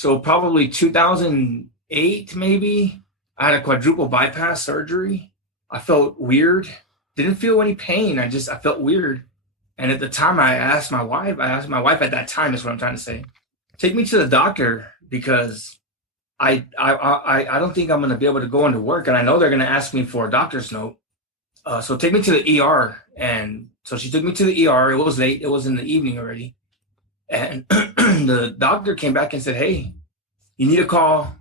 So probably 2008, maybe. I had a quadruple bypass surgery. I felt weird. Didn't feel any pain. I felt weird. And at the time, I asked my wife at that time, is what I'm trying to say, take me to the doctor because I don't think I'm going to be able to go into work. And I know they're going to ask me for a doctor's note. So take me to the ER. And so she took me to the ER. It was late. It was in the evening already. And the doctor came back and said, hey, you need to call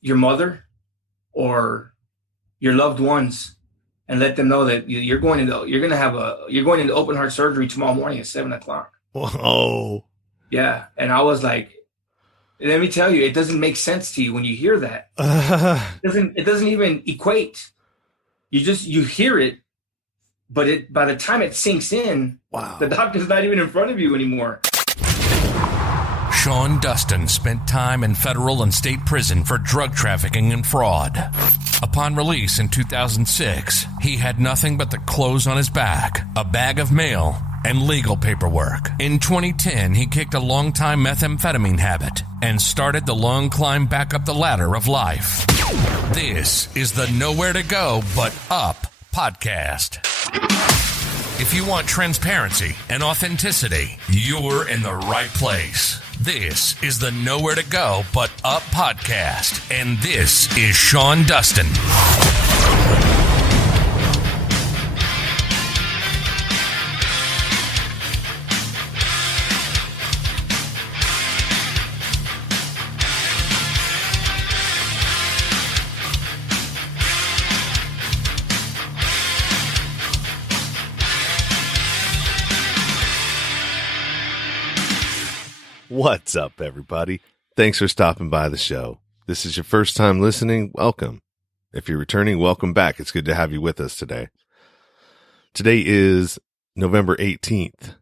your mother or your loved ones and let them know that you're going into open heart surgery tomorrow morning at 7:00. Whoa. Yeah. And I was like, let me tell you, it doesn't make sense to you when you hear that. It doesn't even equate. You hear it, but by the time it sinks in, wow, the doctor's not even in front of you anymore. Sean Dustin spent time in federal and state prison for drug trafficking and fraud. Upon release in 2006, he had nothing but the clothes on his back, a bag of mail, and legal paperwork. In 2010, he kicked a long-time methamphetamine habit and started the long climb back up the ladder of life. This is the Nowhere to Go But Up podcast. If you want transparency and authenticity, you're in the right place. This is the Nowhere to Go But Up podcast, and this is Sean Dustin. What's up, everybody? Thanks for stopping by the show. This is your first time listening. Welcome. If you're returning, welcome back. It's good to have you with us today. Today is November 18th,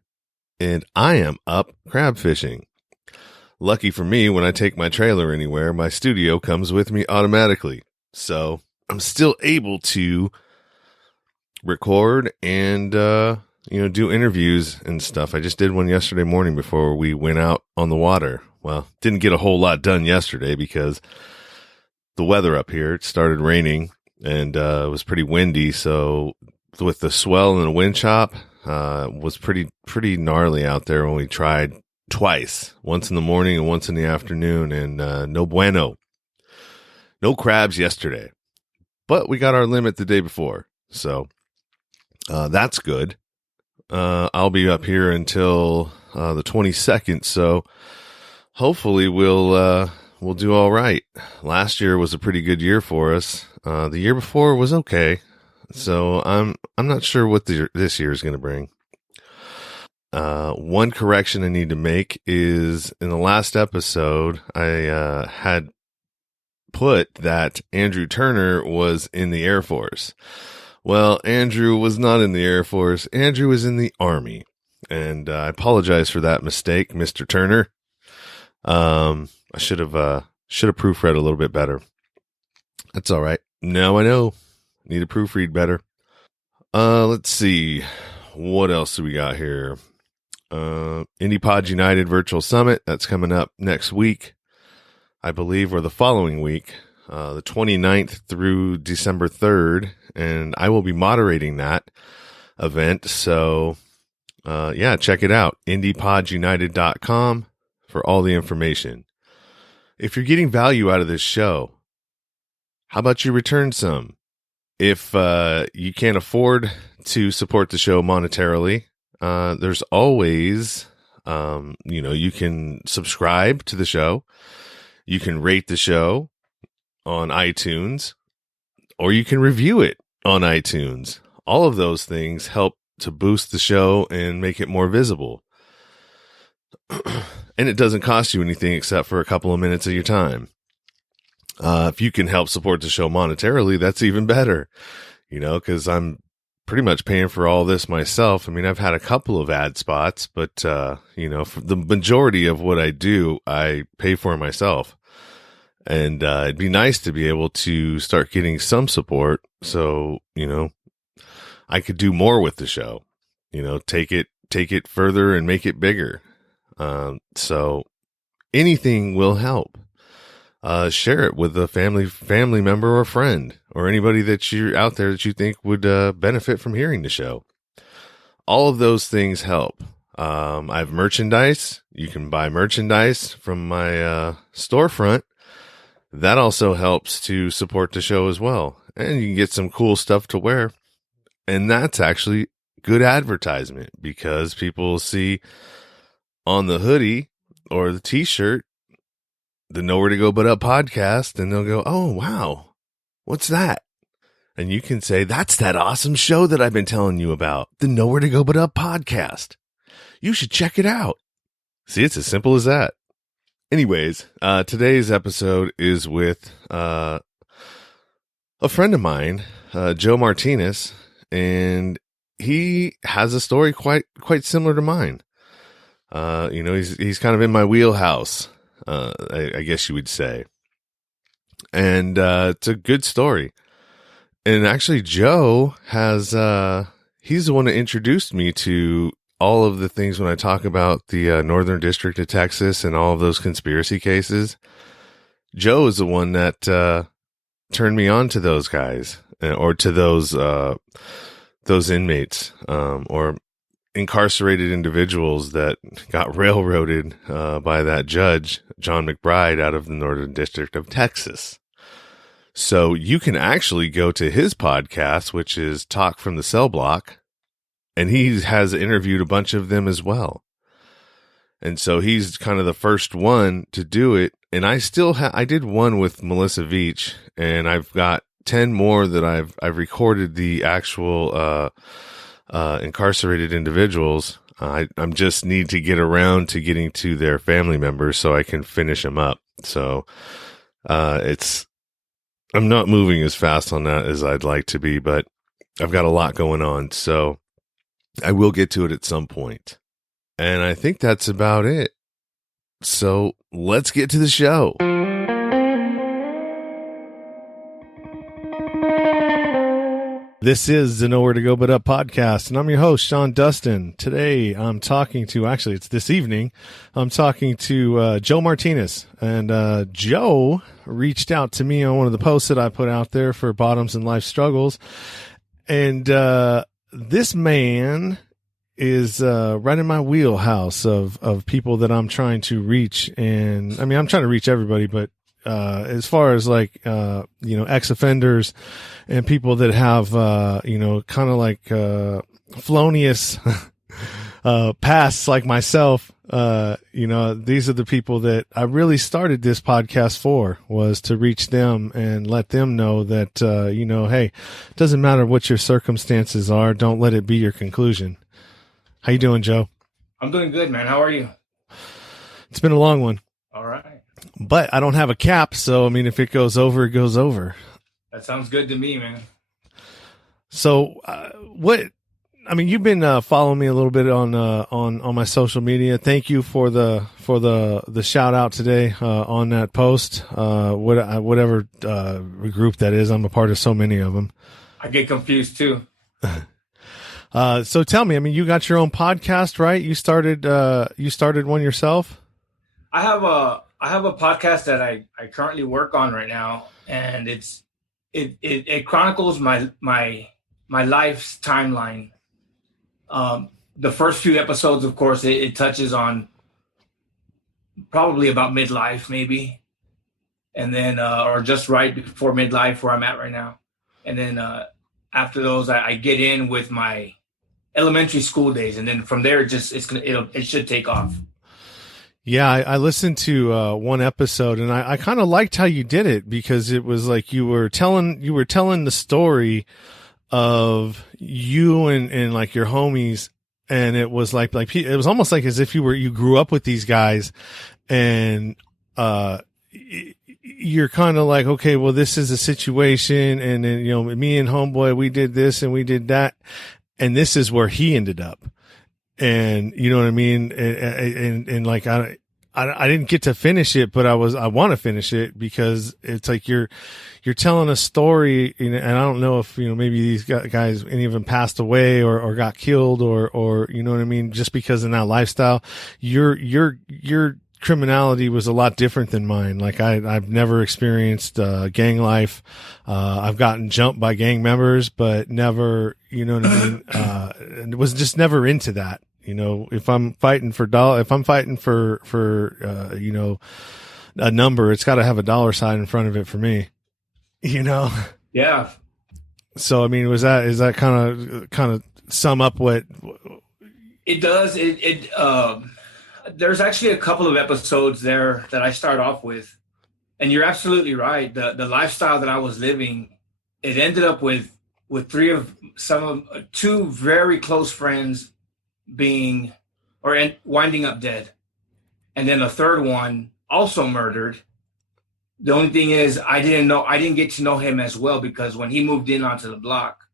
and I am up crab fishing. Lucky for me, when I take my trailer anywhere, my studio comes with me automatically. So I'm still able to record and, do interviews and stuff. I just did one yesterday morning before we went out on the water. Well, didn't get a whole lot done yesterday because the weather up here, it started raining and it was pretty windy. So with the swell and the wind chop, was pretty gnarly out there when we tried twice, once in the morning and once in the afternoon, and no bueno. No crabs yesterday, but we got our limit the day before. So that's good. I'll be up here until the 22nd, so hopefully we'll do all right. Last year was a pretty good year for us. The year before was okay, so I'm not sure what this year is going to bring. One correction I need to make is in the last episode I had put that Andrew Turner was in the Air Force. Well, Andrew was not in the Air Force. Andrew was in the Army. And I apologize for that mistake, Mr. Turner. I should have proofread a little bit better. That's all right. Now I know. Need to proofread better. Let's see. What else do we got here? IndiePod United Virtual Summit. That's coming up next week, I believe, or the following week. The 29th through December 3rd, and I will be moderating that event. So, check it out. IndiePodUnited.com for all the information. If you're getting value out of this show, how about you return some? If you can't afford to support the show monetarily, there's always, you can subscribe to the show. You can rate the show on iTunes, or you can review it on iTunes. All of those things help to boost the show and make it more visible. And it doesn't cost you anything except for a couple of minutes of your time. If you can help support the show monetarily, that's even better, because I'm pretty much paying for all this myself. I mean, I've had a couple of ad spots, but, for the majority of what I do, I pay for myself. And it'd be nice to be able to start getting some support so, I could do more with the show, take it further and make it bigger. So anything will help. Share it with a family member or friend or anybody that you're out there that you think would benefit from hearing the show. All of those things help. I have merchandise. You can buy merchandise from my storefront. That also helps to support the show as well. And you can get some cool stuff to wear. And that's actually good advertisement because people see on the hoodie or the t-shirt, the Nowhere to Go But Up podcast, and they'll go, oh, wow, what's that? And you can say, that's that awesome show that I've been telling you about, the Nowhere to Go But Up podcast. You should check it out. See, it's as simple as that. Anyways, today's episode is with a friend of mine, Joe Martinez, and he has a story quite similar to mine. He's kind of in my wheelhouse, I guess you would say. And it's a good story. And actually, Joe has he's the one that introduced me to all of the things when I talk about the Northern District of Texas and all of those conspiracy cases. Joe is the one that turned me on to those guys or to those inmates or incarcerated individuals that got railroaded by that judge, John McBride, out of the Northern District of Texas. So you can actually go to his podcast, which is Talk from the Cell Block, and he has interviewed a bunch of them as well. And so he's kind of the first one to do it. And I still I did one with Melissa Veach, and I've got 10 more that I've recorded the actual incarcerated individuals. I'm just need to get around to getting to their family members so I can finish them up. So I'm not moving as fast on that as I'd like to be, but I've got a lot going on. So I will get to it at some point. And I think that's about it. So let's get to the show. This is the Nowhere to Go But Up podcast, and I'm your host, Sean Dustin. Today, I'm talking to, actually, it's this evening, I'm talking to Joe Martinez. And Joe reached out to me on one of the posts that I put out there for Bottoms and Life Struggles. And this man is right in my wheelhouse of people that I'm trying to reach. And, I mean, I'm trying to reach everybody, but as far as like, ex-offenders and people that have, kind of like, felonious, pasts like myself, these are the people that I really started this podcast for, was to reach them and let them know that, hey, it doesn't matter what your circumstances are. Don't let it be your conclusion. How you doing, Joe? I'm doing good, man. How are you? It's been a long one. All right. But I don't have a cap, so I mean, if it goes over, it goes over. That sounds good to me, man. So, you've been following me a little bit on my social media. Thank you for the shout out today on that post. Whatever group that is, I'm a part of so many of them. I get confused too. So tell me, I mean, you got your own podcast, right? You started one yourself? I have a podcast that I currently work on right now, and it chronicles my life's timeline. The first few episodes, of course, it touches on probably about midlife, maybe, and then or just right before midlife where I'm at right now, and then after those, I get in with my elementary school days, and then from there, it should take off. Yeah, I listened to one episode, and I kind of liked how you did it, because it was like you were telling the story of you and like your homies, and it was like it was almost like as if you grew up with these guys, and you're kind of like, okay, well, this is a situation, and then me and homeboy, we did this and we did that, and this is where he ended up. And you know what I mean? And like, I didn't get to finish it, but I want to finish it, because it's like you're telling a story, and I don't know if, maybe these guys, any of them passed away or got killed or, you know what I mean? Just because of that lifestyle, you're criminality was a lot different than mine. Like I've never experienced gang life. I've gotten jumped by gang members, but never, you know what I mean? Was just never into that. You know, if I'm fighting for you know, a number, it's got to have a dollar sign in front of it for me, you know? Yeah. So, I mean, is that kind of sum up what it does? There's actually a couple of episodes there that I start off with, and you're absolutely right. The lifestyle that I was living, it ended up with two very close friends winding up dead. And then a third one also murdered. The only thing is I didn't get to know him as well, because when he moved in onto the block,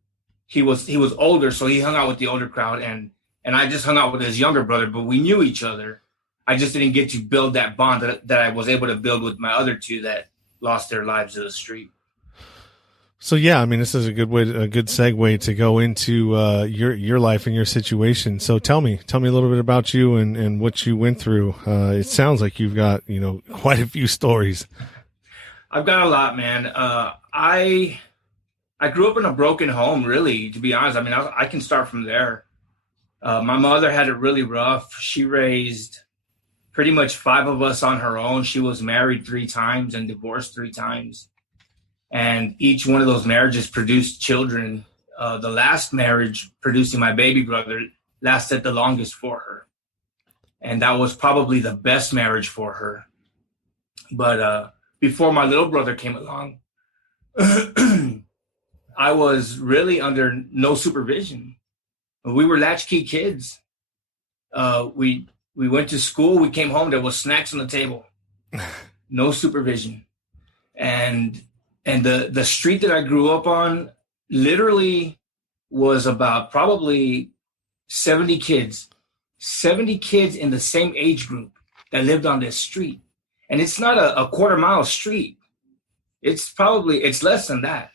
he was older. So he hung out with the older crowd, and I just hung out with his younger brother, but we knew each other. I just didn't get to build that bond that I was able to build with my other two that lost their lives to the street. So yeah, I mean, this is a good segue to go into your life and your situation. So tell me a little bit about you and what you went through. It sounds like you've got, you know, quite a few stories. I've got a lot, man. I grew up in a broken home, really, to be honest. I mean, I can start from there. My mother had it really rough. She raised pretty much 5 of us on her own. She was married 3 times and divorced 3 times. And each one of those marriages produced children. The last marriage, producing my baby brother, lasted the longest for her. And that was probably the best marriage for her. But before my little brother came along, I was really under no supervision. We were latchkey kids. We went to school. We came home. There was snacks on the table. No supervision. And the street that I grew up on literally was about probably 70 kids in the same age group that lived on this street. And it's not a quarter-mile street. It's less than that.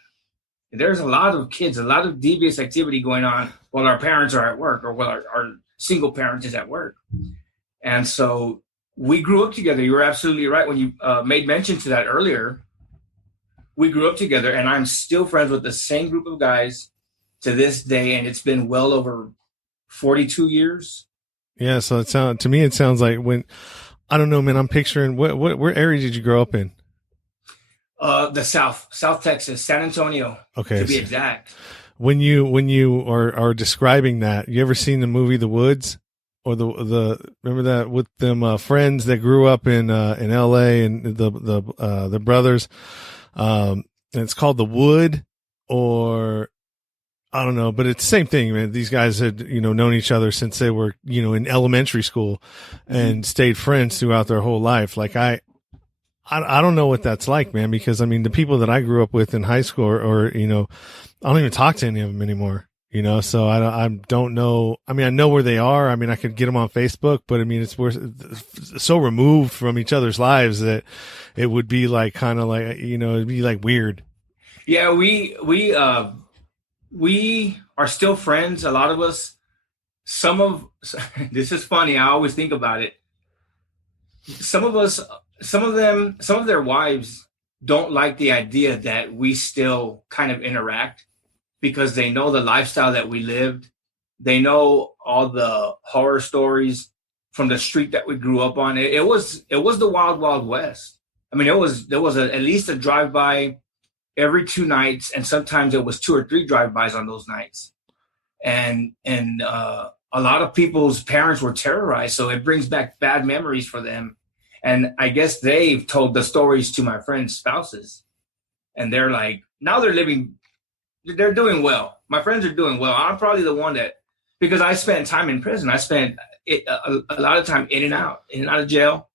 There's a lot of kids, a lot of devious activity going on while our parents are at work, or while our single parent is at work. And so we grew up together. You were absolutely right when you made mention to that earlier. We grew up together, and I'm still friends with the same group of guys to this day, and it's been well over 42 years. Yeah, so to me it sounds like I don't know, man, I'm picturing where area did you grow up in? The South Texas, San Antonio, okay, to be exact. When you are describing that, you ever seen the movie The Woods? Or the remember that with them friends that grew up in LA, and the brothers, and it's called The Wood, or I don't know, but it's the same thing, man. These guys had, you know, known each other since they were, you know, in elementary school, and stayed friends throughout their whole life. Like I don't know what that's like, man, because I mean, the people that I grew up with in high school, or you know, I don't even talk to any of them anymore. You know, so I don't know. I mean, I know where they are. I mean, I could get them on Facebook, but I mean, we're so removed from each other's lives that it would be like kind of like, you know, it'd be like weird. Yeah, we are still friends. A lot of us. This is funny. I always think about it. Some of their wives don't like the idea that we still kind of interact, because they know the lifestyle that we lived. They know all the horror stories from the street that we grew up on. It was the wild, wild west. I mean, there was at least a drive-by every 2 nights, and sometimes it was 2 or 3 drive-bys on those nights. And a lot of people's parents were terrorized, so it brings back bad memories for them. And I guess they've told the stories to my friends' spouses, and they're like, now they're doing well. My friends are doing well. I'm probably the one that, because I spent time in prison. I spent a lot of time in and out of jail.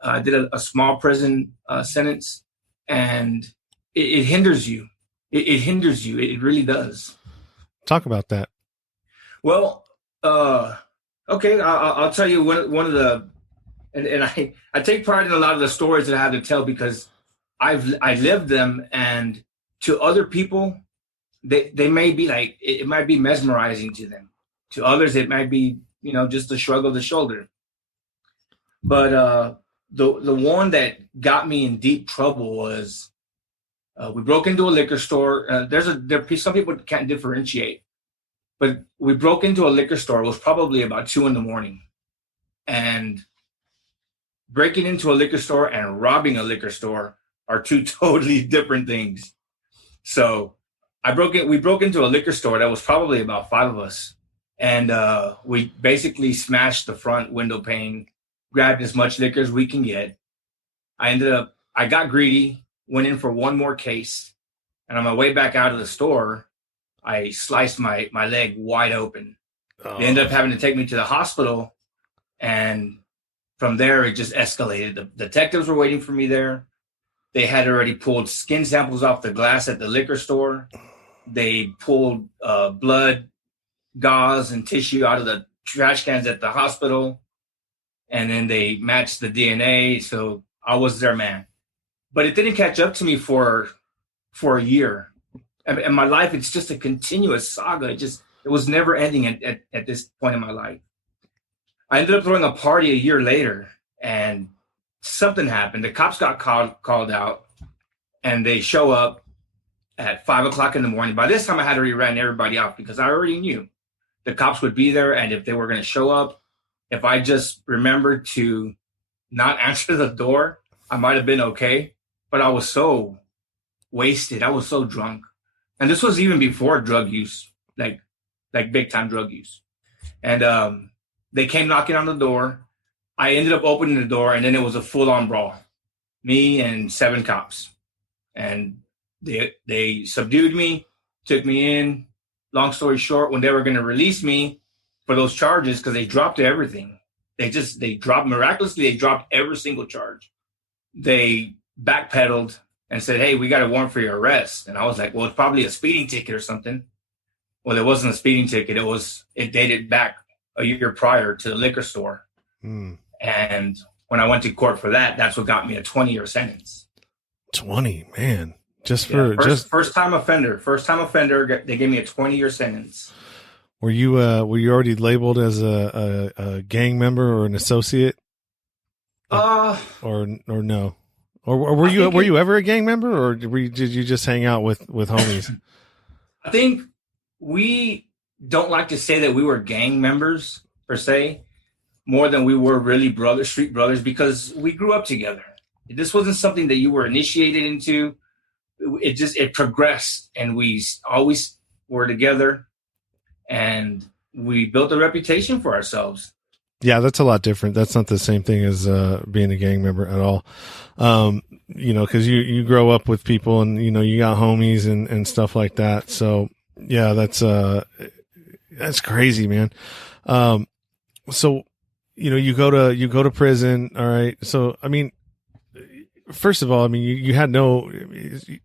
I did a small prison sentence, and it hinders you. It hinders you. It really does. Talk about that. Well, okay. I'll tell you one of the, and I take pride in a lot of the stories that I have to tell, because I lived them, and to other people, they may be like, it might be mesmerizing to them. To others, it might be, you know, just a shrug of the shoulder. But the one that got me in deep trouble was we broke into a liquor store. Some people can't differentiate, but we broke into a liquor store. It was probably about 2 a.m, and breaking into a liquor store and robbing a liquor store are two totally different things. So we broke into a liquor store that was probably about 5 of us. And we basically smashed the front window pane, grabbed as much liquor as we can get. I got greedy, went in for one more case. And on my way back out of the store, I sliced my leg wide open. Oh. They ended up having to take me to the hospital. And from there, it just escalated. The detectives were waiting for me there. They had already pulled skin samples off the glass at the liquor store. They pulled blood, gauze, and tissue out of the trash cans at the hospital. And then they matched the DNA. So I was their man. But it didn't catch up to me for a year. And my life, it's just a continuous saga. It was never ending at this point in my life. I ended up throwing a party a year later, and something happened. The cops got called out, and they show up at 5 o'clock in the morning. By this time, I had already ran everybody off because I already knew the cops would be there. And if they were going to show up, if I just remembered to not answer the door, I might have been okay. But I was so wasted. I was so drunk. And this was even before drug use, like big time drug use. And they came knocking on the door. I ended up opening the door, and then it was a full-on brawl. Me and 7 cops. And they subdued me, took me in. Long story short, when they were going to release me for those charges, because they dropped everything. Miraculously, they dropped every single charge. They backpedaled and said, "Hey, we got a warrant for your arrest." And I was like, well, it's probably a speeding ticket or something. Well, it wasn't a speeding ticket. It dated back a year prior to the liquor store. And when I went to court for that, that's what got me a 20-year sentence. 20, man. First time offender. They gave me a 20-year sentence. Were you already labeled as a gang member or an associate? Or no? Or were you ever a gang member, or did you just hang out with homies? I think we don't like to say that we were gang members per se, more than we were really street brothers, because we grew up together. This wasn't something that you were initiated into. It progressed, and we always were together, and we built a reputation for ourselves. Yeah, that's a lot different. That's not the same thing as being a gang member at all. Because you grow up with people, and you got homies and stuff like that. So yeah, that's crazy, man. So you go to prison. All right. So I mean, first of all, I mean, you had you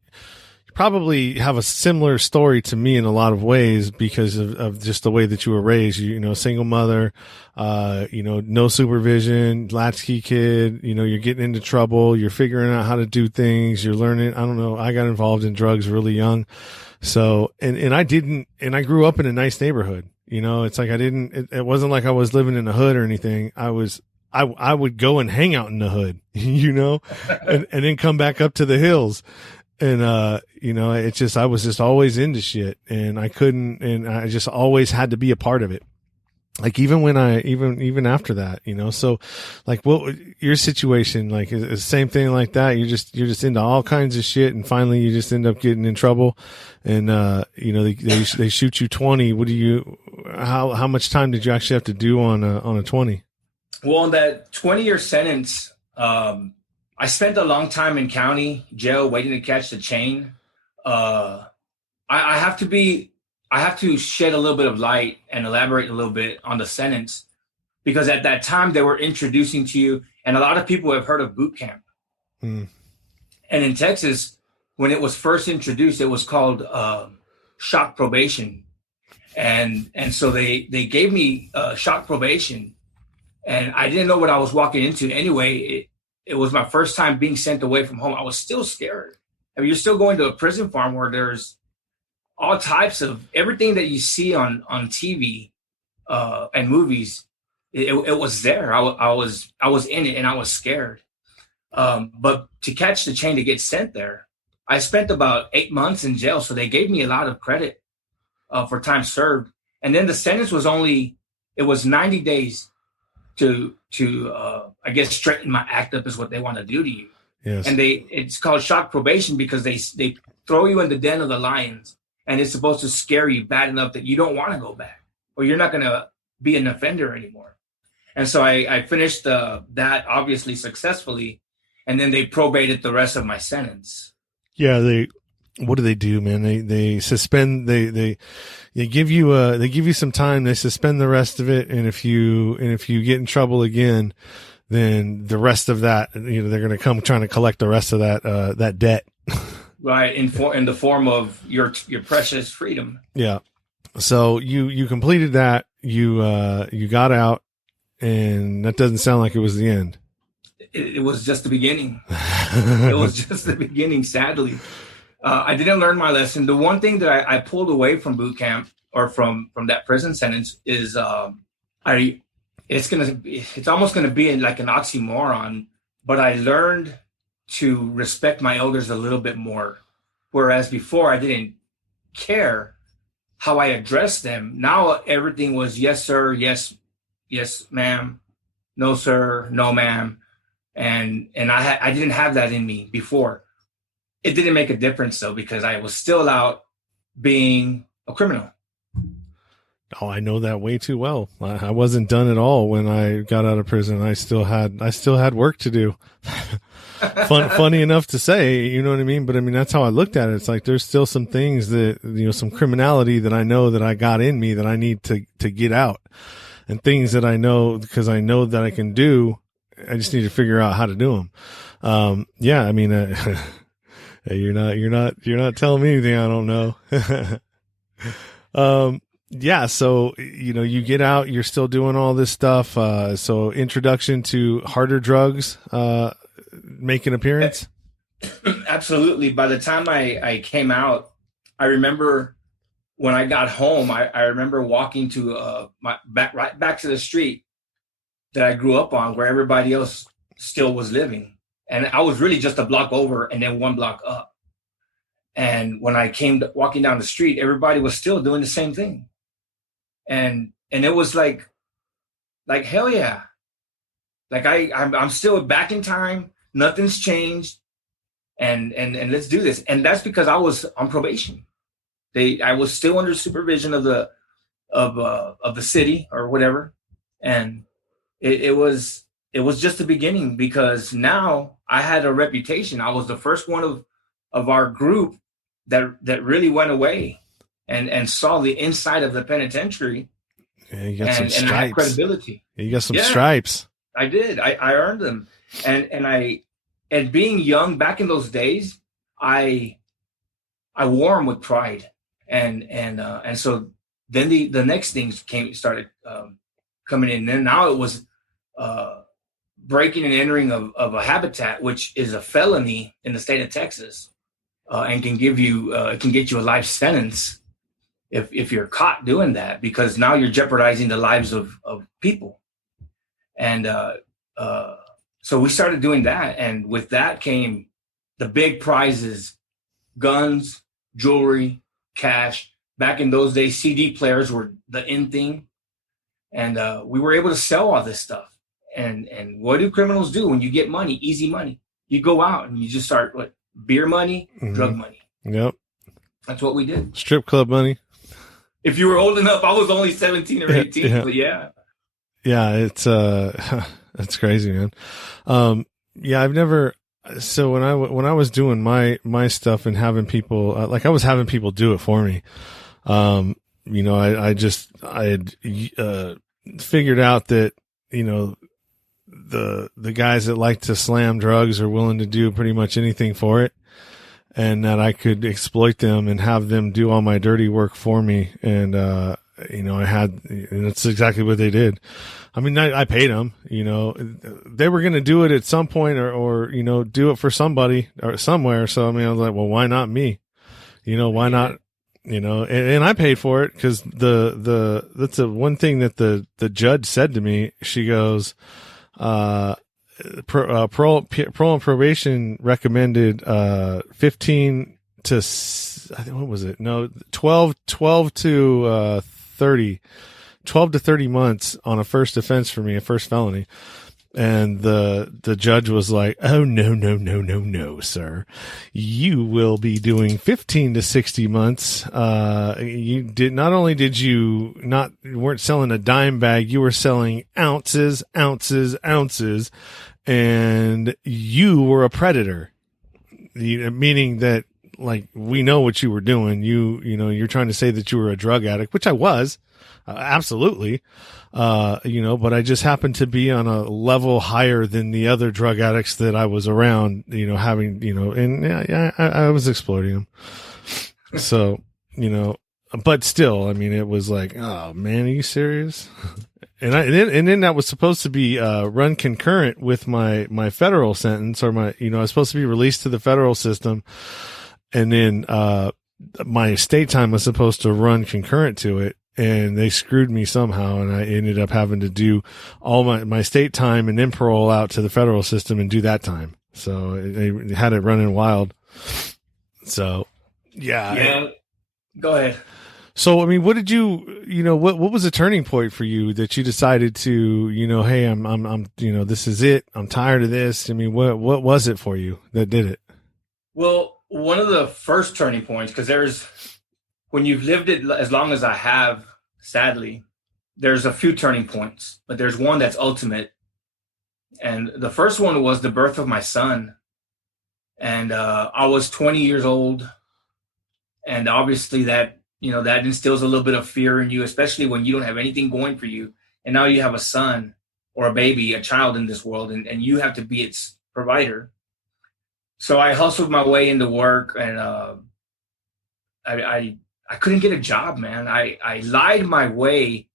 probably have a similar story to me in a lot of ways because of just the way that you were raised. Single mother, no supervision, latchkey kid. You're getting into trouble. You're figuring out how to do things. You're learning. I don't know. I got involved in drugs really young. So, and I grew up in a nice neighborhood. It's like it wasn't like I was living in a hood or anything. I would go and hang out in the hood, and then come back up to the hills. And, I was just always into shit, and I couldn't, and I just always had to be a part of it. Like even after that, so like what your situation, like is the same thing like that. You're just into all kinds of shit, and finally you just end up getting in trouble, and, they shoot you 20. How much time did you actually have to do on a 20? Well, on that 20-year sentence, I spent a long time in county jail waiting to catch the chain. I have to shed a little bit of light and elaborate a little bit on the sentence, because at that time they were introducing to you, and a lot of people have heard of boot camp. And in Texas, when it was first introduced, it was called shock probation. And so they gave me shock probation, and I didn't know what I was walking into. Anyway, it was my first time being sent away from home. I was still scared. I mean, you're still going to a prison farm where there's all types of everything that you see on TV and movies. It was there. I was in it, and I was scared. But to catch the chain to get sent there, I spent about 8 months in jail. So they gave me a lot of credit for time served. And then the sentence was it was 90 days to I guess straighten my act up is what they want to do to you. Yes. And it's called shock probation because they throw you in the den of the lions, and it's supposed to scare you bad enough that you don't want to go back, or you're not going to be an offender anymore. And so I finished that obviously successfully, and then they probated the rest of my sentence. Yeah, what do they do, man? They suspend, they give you some time, they suspend the rest of it, and if you get in trouble again, then the rest of that, they're going to come trying to collect the rest of that debt. Right, in the form of your precious freedom. Yeah. So you completed that, you got out, and that doesn't sound like it was the end. It was just the beginning. It was just the beginning, sadly. I didn't learn my lesson. The one thing that I pulled away from boot camp or from that prison sentence is it's almost gonna be like an oxymoron, but I learned to respect my elders a little bit more. Whereas before I didn't care how I addressed them. Now everything was yes, sir, yes, ma'am, no, sir, no, ma'am. And I didn't have that in me before. It didn't make a difference though, because I was still out being a criminal. Oh, I know that way too well. I wasn't done at all when I got out of prison. I still had work to do. Funny enough to say, you know what I mean? But I mean, that's how I looked at it. It's like, there's still some things that, some criminality that I know that I got in me that I need to get out, and things that I know, because I know that I can do. I just need to figure out how to do them. Yeah, I mean, you're not telling me anything I don't know. Yeah. So, you get out, you're still doing all this stuff. So introduction to harder drugs, make an appearance. Absolutely. By the time I came out, I remember when I got home, I remember walking to, right back to the street that I grew up on, where everybody else still was living. And I was really just a block over and then one block up. And when I came walking down the street, everybody was still doing the same thing. And it was like hell yeah. Like I'm still back in time. Nothing's changed. And let's do this. And that's because I was on probation. I was still under supervision of the city or whatever. And it was just the beginning, because now I had a reputation. I was the first one of our group that really went away and saw the inside of the penetentiary. Yeah, you got some stripes. And I had credibility. Yeah, you got some stripes. I did. I earned them. And being young back in those days, I wore them with pride. And so then the next things started coming in. And now it was breaking and entering of a habitat, which is a felony in the state of Texas, and can get you a life sentence if you're caught doing that, because now you're jeopardizing the lives of people. And so we started doing that, and with that came the big prizes: guns, jewelry, cash. Back in those days, CD players were the in thing, and we were able to sell all this stuff. And what do criminals do when you get money, easy money? You go out and you just start beer money, drug money. Yep. That's what we did. Strip club money. If you were old enough, I was only 17 or 18, but yeah. Yeah, it's that's crazy, man. Yeah, I've never. So when I was doing my stuff and having people I was having people do it for me. I had figured out that the guys that like to slam drugs are willing to do pretty much anything for it, and that I could exploit them and have them do all my dirty work for me. And and that's exactly what they did. I mean, I paid them, they were going to do it at some point or do it for somebody or somewhere. So, I mean, I was like, well, why not me? Why not? And I paid for it, because that's the one thing that the judge said to me. She goes, parole and probation recommended 15 to, I think, what was it? No, 12 to 30 months on a first offense for me, a first felony. And the judge was like, "Oh, no, sir. You will be doing 15 to 60 months. You weren't selling a dime bag. You were selling ounces. And you were a predator." Meaning that, like, we know what you were doing. You're trying to say that you were a drug addict, which I was. Absolutely. But I just happened to be on a level higher than the other drug addicts that I was around, I was exploiting them. So, but still, I mean, it was like, oh man, are you serious? And then that was supposed to be, run concurrent with my federal sentence, or I was supposed to be released to the federal system. And then, my state time was supposed to run concurrent to it. And they screwed me somehow, and I ended up having to do all my state time and then parole out to the federal system and do that time. So they had it running wild. So, yeah. Yeah. Go ahead. So, I mean, what did what was the turning point for you that you decided to, hey, I'm this is it. I'm tired of this. I mean, what was it for you that did it? Well, one of the first turning points, because when you've lived it as long as I have, sadly, there's a few turning points, but there's one that's ultimate. And the first one was the birth of my son. And I was 20 years old. And obviously that instills a little bit of fear in you, especially when you don't have anything going for you. And now you have a son or a baby, a child in this world, and you have to be its provider. So I hustled my way into work, and I couldn't get a job, man. I lied my way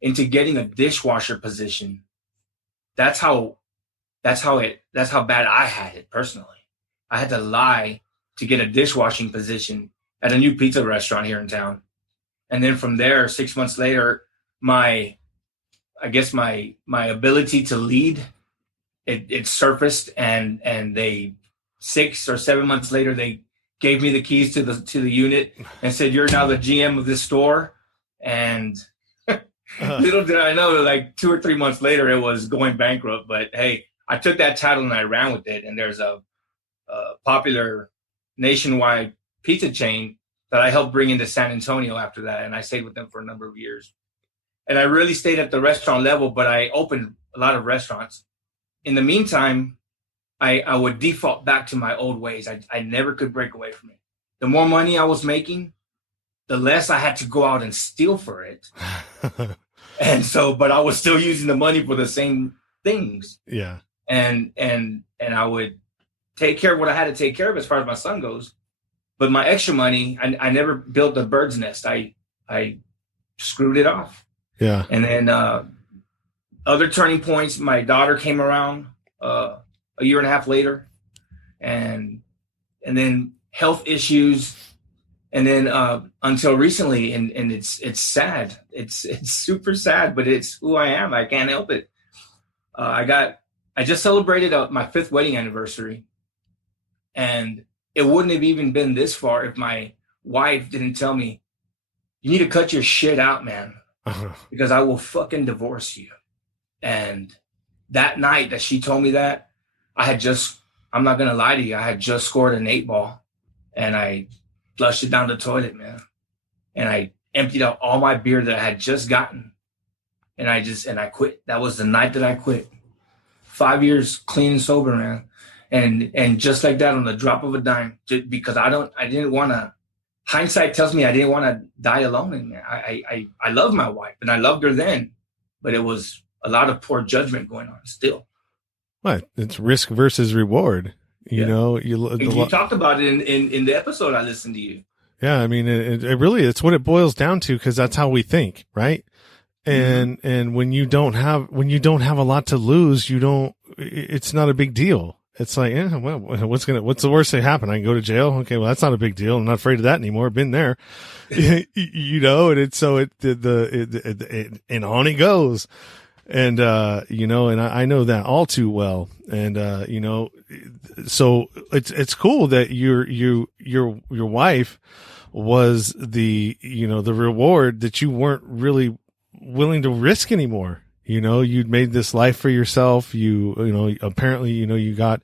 into getting a dishwasher position. That's how bad I had it personally. I had to lie to get a dishwashing position at a new pizza restaurant here in town. And then from there, 6 months later, my ability to lead, it surfaced, and they 6 or 7 months later, they gave me the keys to the unit and said, "You're now the GM of this store." And little did I know that, like 2 or 3 months later, it was going bankrupt. But hey, I took that title and I ran with it. And there's a popular nationwide pizza chain that I helped bring into San Antonio after that. And I stayed with them for a number of years. And I really stayed at the restaurant level, but I opened a lot of restaurants. In the meantime, I would default back to my old ways. I never could break away from it. The more money I was making, the less I had to go out and steal for it. But I was still using the money for the same things. Yeah. And I would take care of what I had to take care of as far as my son goes. But my extra money, I never built a bird's nest. I screwed it off. Yeah. And then other turning points, my daughter came around a year and a half later, and then health issues, and then until recently, and it's sad. It's super sad, but it's who I am. I can't help it. I just celebrated my 5th wedding anniversary, and it wouldn't have even been this far if my wife didn't tell me, "You need to cut your shit out, man, because I will fucking divorce you." And that night that she told me that, I'm not going to lie to you, I had just scored an 8-ball, and I flushed it down the toilet, man. And I emptied out all my beer that I had just gotten. And I quit. That was the night that I quit. 5 years clean and sober, man. And just like that, on the drop of a dime, because I didn't want to, hindsight tells me I didn't want to die alone. And I love my wife, and I loved her then, but it was a lot of poor judgment going on still. What? It's risk versus reward. You talked about it in the episode I listened to you. Yeah. I mean, it really, it's what it boils down to, because that's how we think. Right. And, and when you don't have a lot to lose, it's not a big deal. It's like, well, what's the worst that happen? I can go to jail. Okay. Well, that's not a big deal. I'm not afraid of that anymore. Been there, and on it goes. And, and I know that all too well. And, so it's cool that your wife was the reward that you weren't really willing to risk anymore. You'd made this life for yourself. Apparently, you got,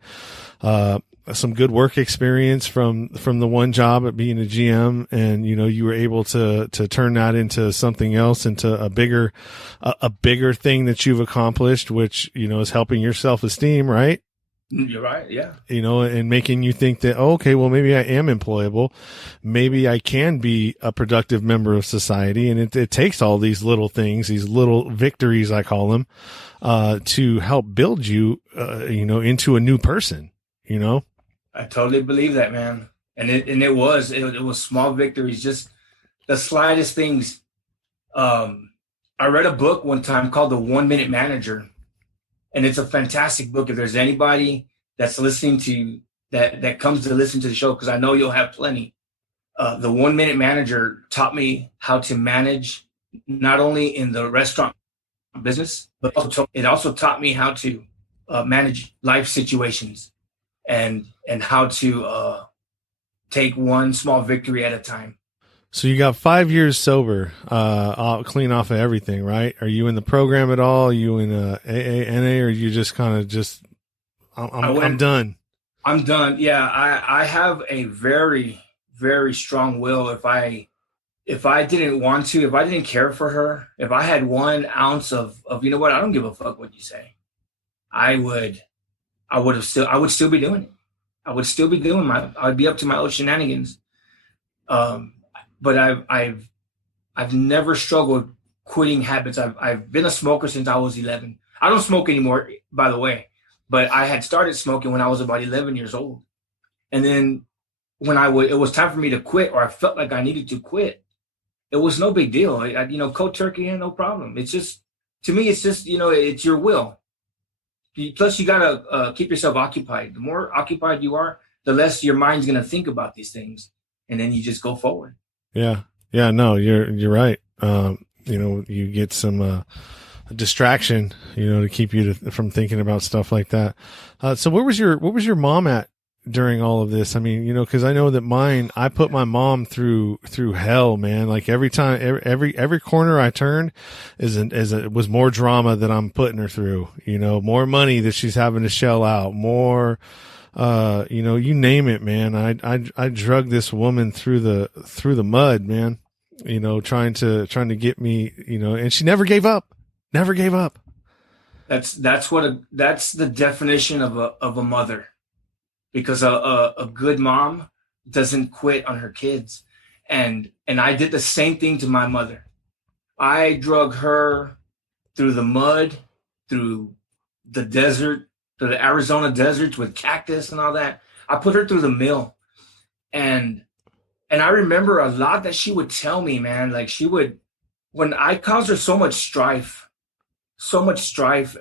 some good work experience from the one job at being a GM, and you were able to turn that into something else, into a bigger thing that you've accomplished, which is helping your self-esteem, right? You're right, yeah. And making you think that, okay, well, maybe I am employable, maybe I can be a productive member of society, and it takes all these little things, these little victories, I call them, to help build you, into a new person. I totally believe that, man. And it was small victories, just the slightest things. I read a book one time called The 1 Minute Manager, and it's a fantastic book. If there's anybody that's listening to that comes to listen to the show, because I know you'll have plenty. The 1 Minute Manager taught me how to manage, not only in the restaurant business, but it also taught me how to manage life situations. And how to take one small victory at a time. So you got 5 years sober, clean off of everything, right? Are you in the program at all? Are you in AA, or you just kind of I'm done? I'm done. Yeah, I have a very, very strong will. If I didn't want to, if I didn't care for her, if I had 1 ounce of I don't give a fuck what you say, I would still be doing it. I would still be doing I'd be up to my old shenanigans. But I've never struggled quitting habits. I've been a smoker since I was 11. I don't smoke anymore, by the way, but I had started smoking when I was about 11 years old. And then when it was time for me to quit, or I felt like I needed to quit, it was no big deal. Cold turkey, no problem. It's just, to me, it's just, it's your will. Plus, you gotta keep yourself occupied. The more occupied you are, the less your mind's gonna think about these things, and then you just go forward. Yeah. No, you're right. You get some distraction, to keep you from thinking about stuff like that. So where was your mom at during all of this? I mean, because I know that I put my mom through hell, man. Like every time, every corner I turned was more drama that I'm putting her through, more money that she's having to shell out, more, you name it, man. I drug this woman through the mud, man, trying to get me, and she never gave up. That's the definition of a mother. Because a good mom doesn't quit on her kids. And I did the same thing to my mother. I drug her through the mud, through the desert, through the Arizona deserts with cactus and all that. I put her through the mill. And I remember a lot that she would tell me, man. Like when I caused her so much strife,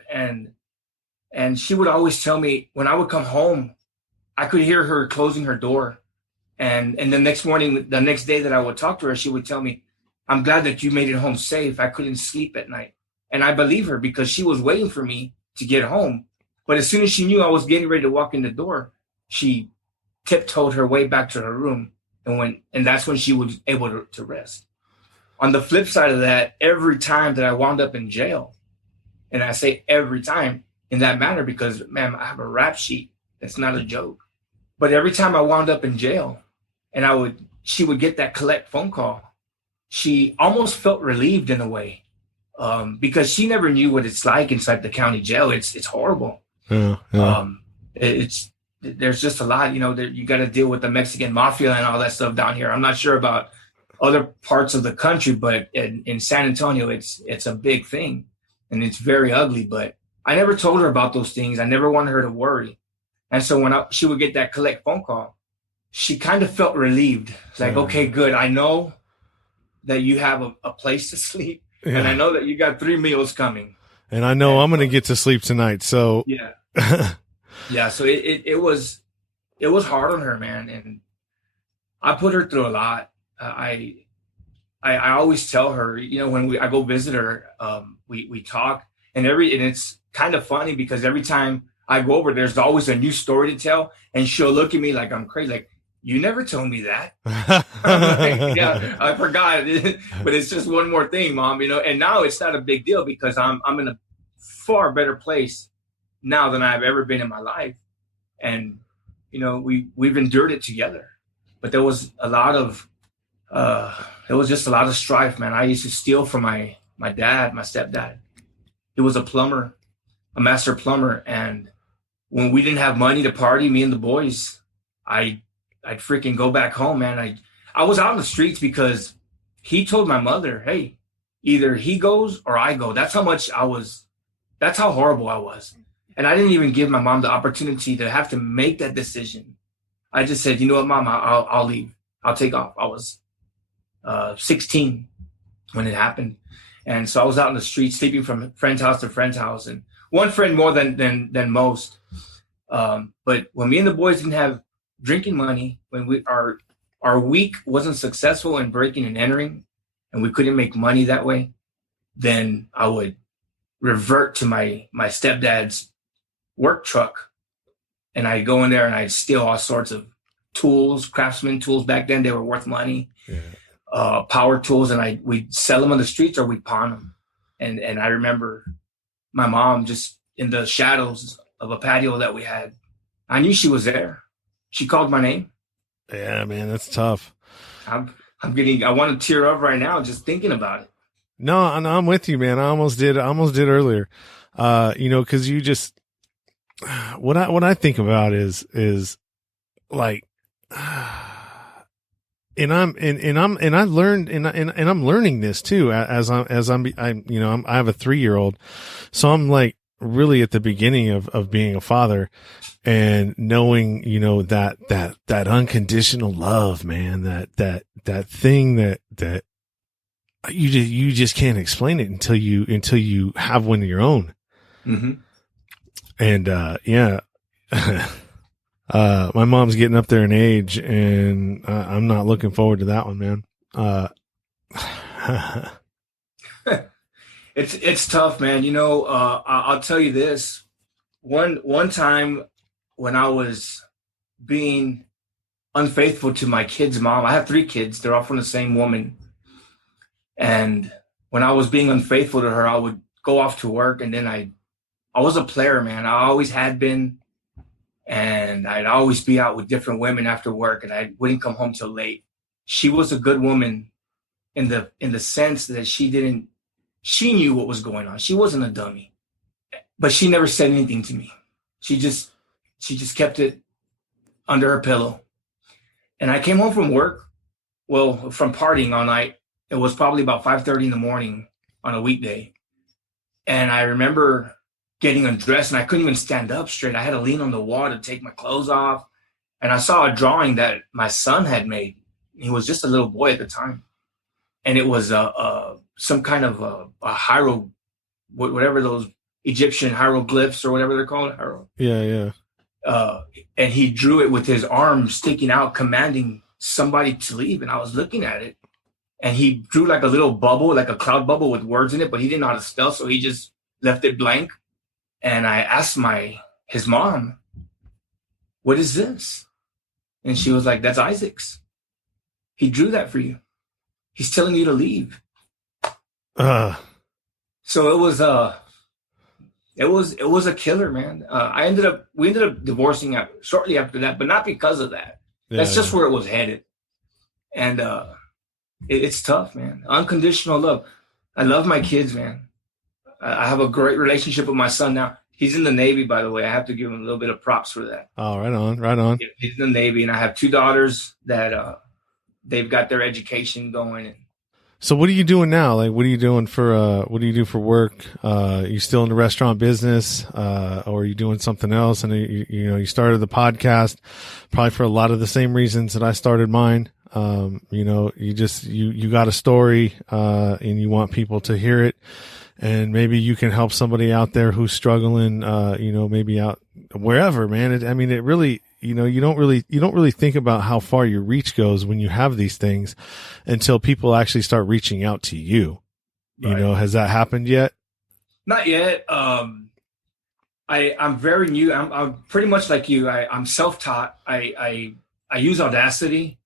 and she would always tell me, when I would come home, I could hear her closing her door. And the next morning, the next day that I would talk to her, she would tell me, I'm glad that you made it home safe. I couldn't sleep at night. And I believe her, because she was waiting for me to get home. But as soon as she knew I was getting ready to walk in the door, she tiptoed her way back to her room. And that's when she was able to rest. On the flip side of that, every time that I wound up in jail, and I say every time in that manner because, man, I have a rap sheet. It's not a joke. But every time I wound up in jail and she would get that collect phone call, she almost felt relieved in a way, because she never knew what it's like inside the county jail. It's horrible. Yeah. There's just a lot, you got to deal with the Mexican mafia and all that stuff down here. I'm not sure about other parts of the country, but in San Antonio, it's a big thing and it's very ugly. But I never told her about those things. I never wanted her to worry. And so when she would get that collect phone call, she kind of felt relieved. It's like, okay, good. I know that you have a place to sleep, and I know that you got 3 meals coming. And I know I'm going to get to sleep tonight. So yeah. Yeah. So it was hard on her, man. And I put her through a lot. I always tell her, when I go visit her, we talk, And it's kind of funny because every time I go over, there's always a new story to tell. And she'll look at me like I'm crazy. Like, you never told me that. I'm like, yeah, I forgot. But it's just one more thing, Mom, and now it's not a big deal because I'm in a far better place now than I've ever been in my life. And, we've endured it together. But there was a lot of, just a lot of strife, man. I used to steal from my dad, my stepdad. He was a plumber, a master plumber. And when we didn't have money to party, me and the boys, I'd freaking go back home, man. I was out in the streets because he told my mother, hey, either he goes or I go. That's how horrible I was. And I didn't even give my mom the opportunity to have to make that decision. I just said, you know what, Mom, I'll leave. I'll take off. I was 16 when it happened. And so I was out in the street sleeping from friend's house to friend's house, and one friend more than most. But when me and the boys didn't have drinking money, when our week wasn't successful in breaking and entering, and we couldn't make money that way, then I would revert to my stepdad's work truck, and I'd go in there and I'd steal all sorts of tools, craftsman tools. Back then they were worth money. Yeah. Power tools, and we'd sell them on the streets or we'd pawn them. And I remember my mom just in the shadows of a patio that we had. I knew she was there. She called my name. Yeah, man, that's tough. I want to tear up right now just thinking about it. No, I'm with you, man. I almost did earlier. Cause you just, what I think about is like, and I'm learning this too I have a 3-year-old, so I'm like really at the beginning of being a father and knowing, that unconditional love, man, that thing that you just can't explain it until you have one of your own. Mm-hmm. And, yeah, my mom's getting up there in age, and I'm not looking forward to that one, man. It's tough, man. I'll tell you this. One time when I was being unfaithful to my kid's mom, I have 3 kids. They're all from the same woman. And when I was being unfaithful to her, I would go off to work, and then I was a player, man. I always had been. And I'd always be out with different women after work, and I wouldn't come home till late. She was a good woman in the sense that she knew what was going on. She wasn't a dummy, but she never said anything to me. She just kept it under her pillow. And I came home from work, from partying all night. It was probably about 5:30 in the morning on a weekday. And I remember getting undressed, and I couldn't even stand up straight. I had to lean on the wall to take my clothes off. And I saw a drawing that my son had made. He was just a little boy at the time. And it was some kind of a hiero, whatever those Egyptian hieroglyphs or whatever they're called. Yeah. And he drew it with his arm sticking out, commanding somebody to leave. And I was looking at it, and he drew like a little bubble, like a cloud bubble with words in it, but he didn't know how to spell, so he just left it blank. And I asked his mom, what is this? And she was like, that's Isaac's. He drew that for you. He's telling you to leave. So it was a killer, man. We ended up divorcing shortly after that, but not because of that. Yeah. That's just where it was headed. And it's tough, man. Unconditional love. I love my kids, man. I have a great relationship with my son now. He's in the Navy, by the way. I have to give him a little bit of props for that. Oh, right on. He's in the Navy, and I have 2 daughters that they've got their education going. So what are you doing now? Like, what do you do for work? You still in the restaurant business, or are you doing something else? And you started the podcast probably for a lot of the same reasons that I started mine. You got a story, and you want people to hear it. And maybe you can help somebody out there who's struggling, maybe out wherever, man. It really, you don't really think about how far your reach goes when you have these things until people actually start reaching out to you. Right. Has that happened yet? Not yet. I'm very new. I'm pretty much like you. I'm self-taught. I use Audacity,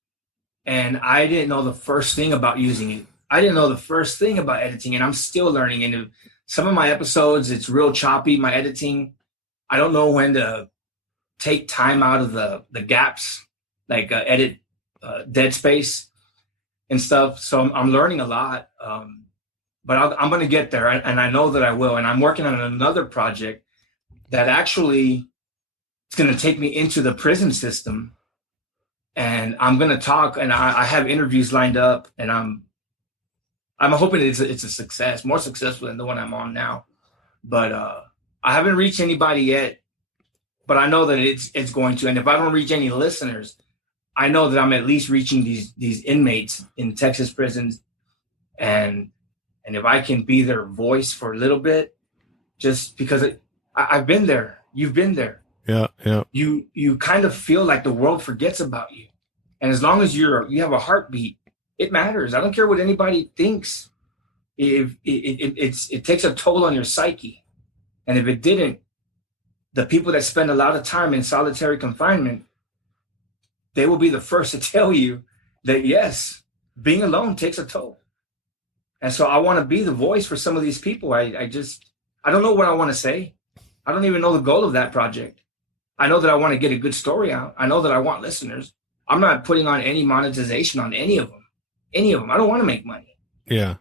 and I didn't know the first thing about using it. I didn't know the first thing about editing, and I'm still learning. And some of my episodes, it's real choppy. My editing, I don't know when to take time out of the gaps, like edit dead space and stuff. So I'm learning a lot. But I'm going to get there, and I know that I will. And I'm working on another project that actually it's going to take me into the prison system, and I'm going to talk. And I have interviews lined up, and I'm hoping it's a success, more successful than the one I'm on now. But I haven't reached anybody yet, but I know that it's going to. And if I don't reach any listeners, I know that I'm at least reaching these inmates in Texas prisons, and if I can be their voice for a little bit, just because I've been there, you've been there. Yeah, yeah. You kind of feel like the world forgets about you, and as long as you have a heartbeat, it matters. I don't care what anybody thinks. If it takes a toll on your psyche, and if it didn't, the people that spend a lot of time in solitary confinement, they will be the first to tell you that yes, being alone takes a toll. And so I want to be the voice for some of these people. I don't know what I want to say. I don't even know the goal of that project. I know that I want to get a good story out. I know that I want listeners. I'm not putting on any monetization on any of them. I don't want to make money. Yeah.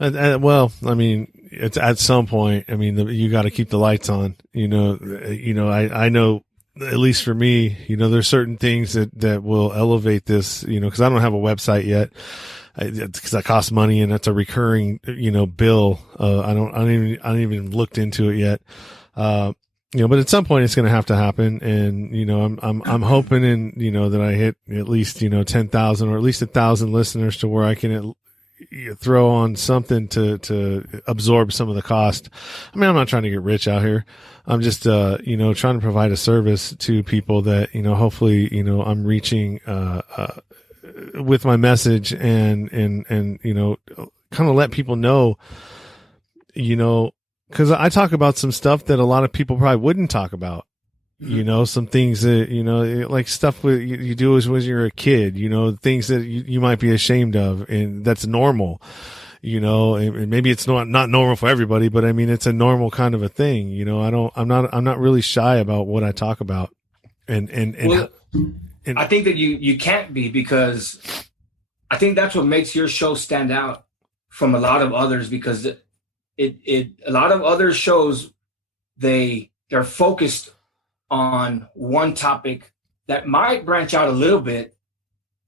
Well, I mean, it's at some point, I mean, you got to keep the lights on, I know, at least for me, there's certain things that will elevate this, cause I don't have a website yet. Because that costs money and that's a recurring, bill. I don't even looked into it yet. But at some point it's going to have to happen. And, I'm hoping that I hit at least, 10,000 or at least 1,000 listeners to where I can throw on something to absorb some of the cost. I mean, I'm not trying to get rich out here. I'm just, trying to provide a service to people that, hopefully, I'm reaching, with my message and kind of let people know, cause I talk about some stuff that a lot of people probably wouldn't talk about, some things that, like stuff you do as when you're a kid, things that you might be ashamed of, and that's normal, and maybe it's not normal for everybody, but I mean, it's a normal kind of a thing, I'm not really shy about what I talk about. And I think that you can't be, because I think that's what makes your show stand out from a lot of others, because a lot of other shows, they're focused on one topic that might branch out a little bit,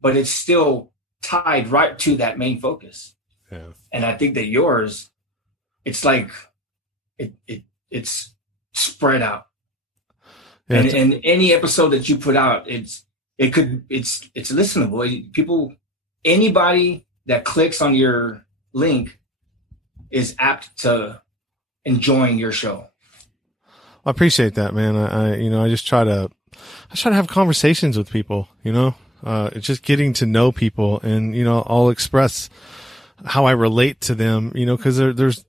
but it's still tied right to that main focus. Yeah. And I think that yours, it's like it's spread out. Yeah, and any episode that you put out, it's listenable. Anybody that clicks on your link is apt to enjoying your show. I appreciate that, man. I just try to have conversations with people, it's just getting to know people, and, I'll express how I relate to them, cause there's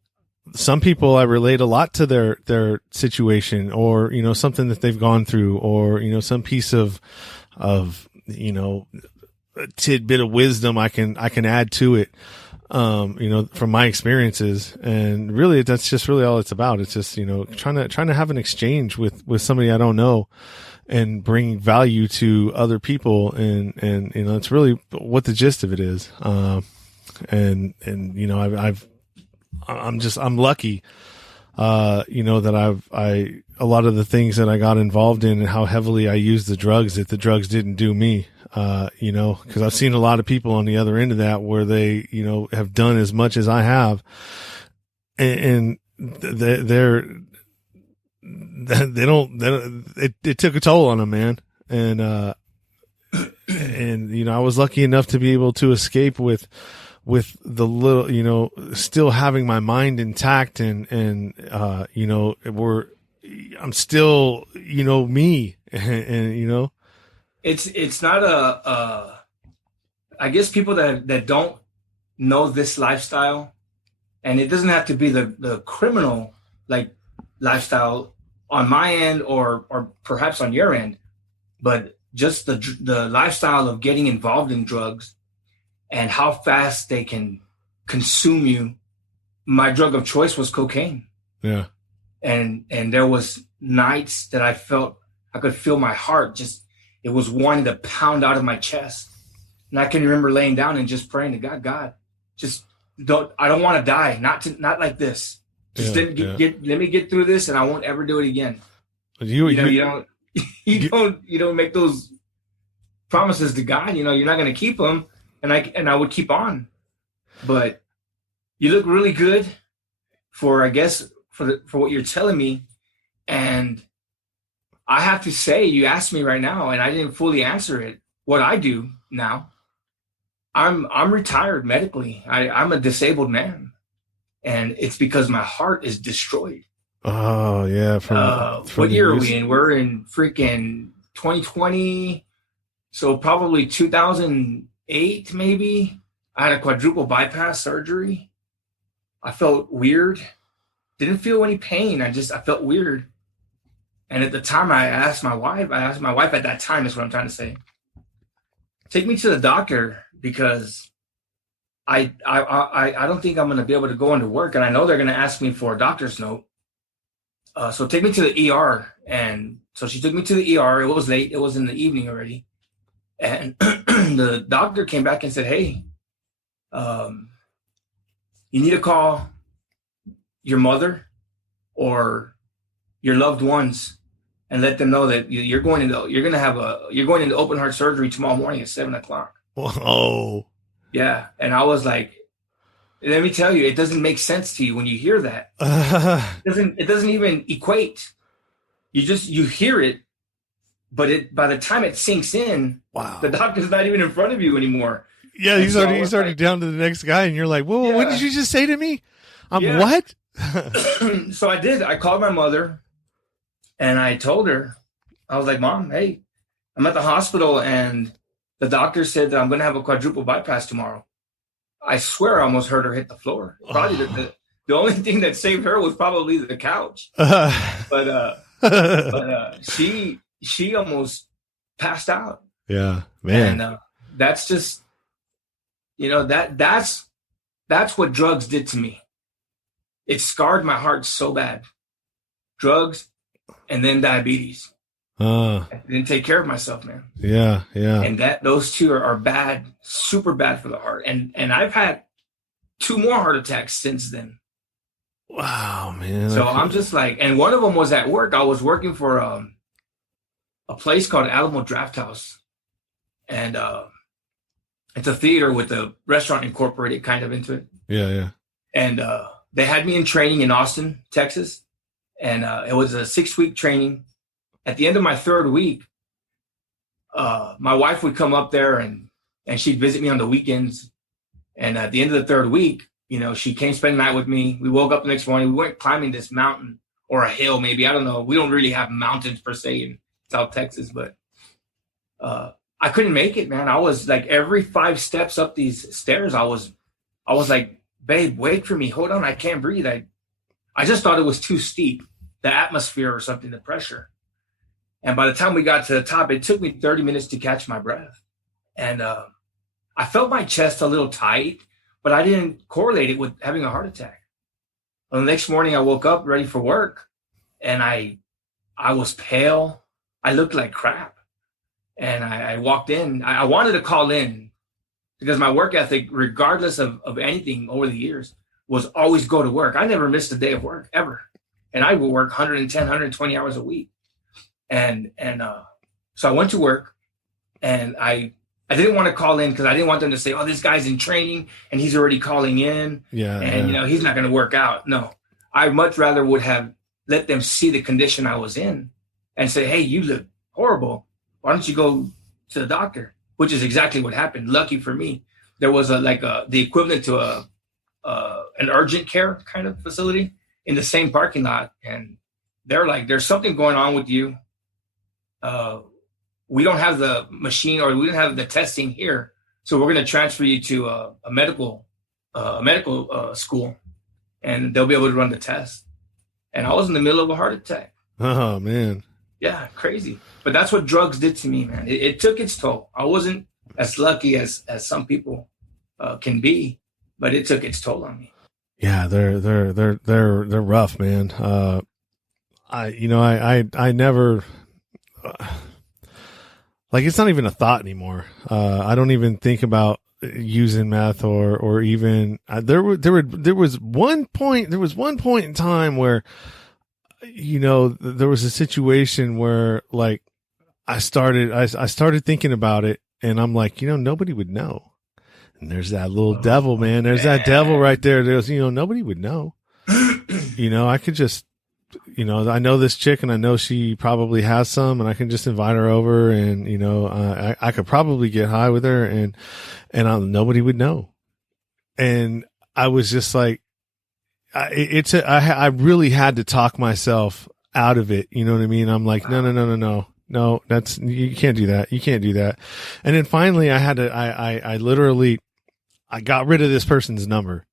some people I relate a lot to their situation, or, something that they've gone through, or, some piece of, a tidbit of wisdom I can add to it, from my experiences. And really, that's just really all it's about. It's just, trying to have an exchange with somebody I don't know, and bring value to other people. And, it's really what the gist of it is. I'm lucky, that a lot of the things that I got involved in and how heavily I used the drugs, that the drugs didn't do me, cause I've seen a lot of people on the other end of that where they, have done as much as I have, and it took a toll on them, man. And I was lucky enough to be able to escape with the little, still having my mind intact, and I'm still, me, and, it's not I guess people that don't know this lifestyle, and it doesn't have to be the criminal like lifestyle on my end or perhaps on your end, but just the lifestyle of getting involved in drugs and how fast they can consume you. My drug of choice was cocaine. Yeah. And there was nights that I felt I could feel my heart just, it was wanting to pound out of my chest. And I can remember laying down and just praying to God, just I don't want to die. Not like this. Just let me get through this and I won't ever do it again. You don't make those promises to God, you're not going to keep them. And I would keep on, but you look really good for, I guess, for what you're telling me. And I have to say, you asked me right now and I didn't fully answer it. What I do now, I'm retired medically. I'm a disabled man, and it's because my heart is destroyed. Oh yeah. What year are we in? We're in freaking 2020. So probably 2008, maybe. I had a quadruple bypass surgery. I felt weird. Didn't feel any pain. I felt weird. And at the time I asked my wife at that time, is what I'm trying to say, take me to the doctor, because I don't think I'm going to be able to go into work. And I know they're going to ask me for a doctor's note. So take me to the ER. And so she took me to the ER. It was late. It was in the evening already. And the doctor came back and said, hey, you need to call your mother or your loved ones and let them know that you're going into open heart surgery tomorrow morning at 7:00. Whoa. Yeah. And I was like, let me tell you, it doesn't make sense to you when you hear that. It doesn't even equate. You hear it, but by the time it sinks in, wow, the doctor's not even in front of you anymore. Yeah, he's already down to the next guy, and you're like, whoa, yeah. What did you just say to me? What? So I did. I called my mother, and I told her, I was like, Mom, hey, I'm at the hospital, and the doctor said that I'm going to have a quadruple bypass tomorrow. I swear I almost heard her hit the floor. Probably the only thing that saved her was probably the couch. But she almost passed out. Yeah, man. And that's just, that's what drugs did to me. It scarred my heart so bad. Drugs and then diabetes. I didn't take care of myself, man. Yeah, yeah. And those two are bad, super bad for the heart. And I've had 2 more heart attacks since then. Wow, man. So I'm just like, and one of them was at work. I was working for a place called Alamo Draft House. And it's a theater with a restaurant incorporated kind of into it. Yeah, yeah. And they had me in training in Austin, Texas. And it was a 6-week training. At the end of my 3rd week, my wife would come up there and she'd visit me on the weekends. And at the end of the 3rd week, she came spend the night with me. We woke up the next morning. We went climbing this mountain or a hill, maybe. I don't know. We don't really have mountains per se in South Texas, but I couldn't make it, man. I was like, every 5 steps up these stairs, I was like, babe, wait for me. Hold on. I can't breathe. I just thought it was too steep, the atmosphere or something, the pressure. And by the time we got to the top, it took me 30 minutes to catch my breath. And I felt my chest a little tight, but I didn't correlate it with having a heart attack. Well, the next morning, I woke up ready for work, and I was pale. I looked like crap. And I walked in. I wanted to call in because my work ethic, regardless of anything over the years, was always go to work. I never missed a day of work, ever. And I would work 110, 120 hours a week. And so I went to work, and I didn't want to call in because I didn't want them to say, oh, this guy's in training and he's already calling in. Yeah. And, he's not going to work out. No, I much rather would have let them see the condition I was in and say, hey, you look horrible. Why don't you go to the doctor? Which is exactly what happened. Lucky for me, there was the equivalent to an urgent care kind of facility in the same parking lot. And they're like, there's something going on with you. We don't have the machine, or we don't have the testing here. So we're going to transfer you to a medical school, and they'll be able to run the test. and I was in the middle of a heart attack. Oh man. Yeah, crazy. But that's what drugs did to me, man. It took its toll. I wasn't as lucky as some people can be, but it took its toll on me. Yeah, they're rough, man. I never like, it's not even a thought anymore. I don't even think about using meth or even there was one point in time where, there was a situation where, like, I started thinking about it, and I'm like, nobody would know. And there's that little devil, man. There's that devil right there. There's, nobody would know. I could just, I know this chick, and I know she probably has some, and I can just invite her over, and, I could probably get high with her, and nobody would know. And I was just like, I really had to talk myself out of it. You know what I mean? I'm like, no, that's, you can't do that. You can't do that. And then finally I had to, I literally, I got rid of this person's number.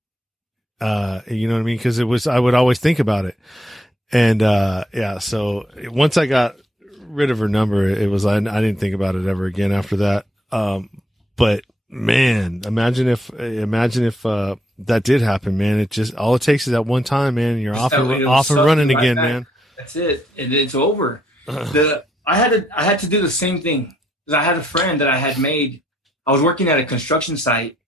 You know what I mean? Cause I would always think about it. And, so once I got rid of her number, it was, I didn't think about it ever again after that. But man, imagine if that did happen, man. It just, all it takes is that one time, man, and you're off and running again, man. That's it. And it's over. I had to do the same thing. I had a friend that I had made. I was working at a construction site,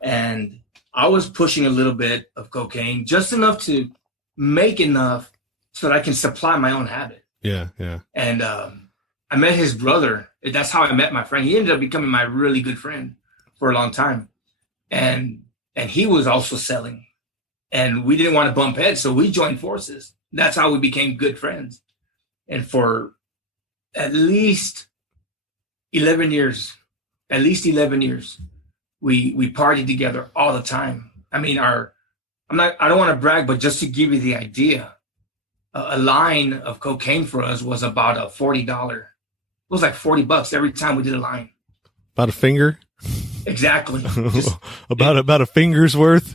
and I was pushing a little bit of cocaine, just enough to make enough so that I can supply my own habit. Yeah, yeah. And I met his brother. That's how I met my friend. He ended up becoming my really good friend for a long time. And he was also selling. And we didn't want to bump heads, so we joined forces. That's how we became good friends. And for at least 11 years, we partied together all the time. I mean, I don't want to brag, but just to give you the idea, a line of cocaine for us was about $40. It was like $40 every time we did a line. About a finger? Exactly. About a finger's worth?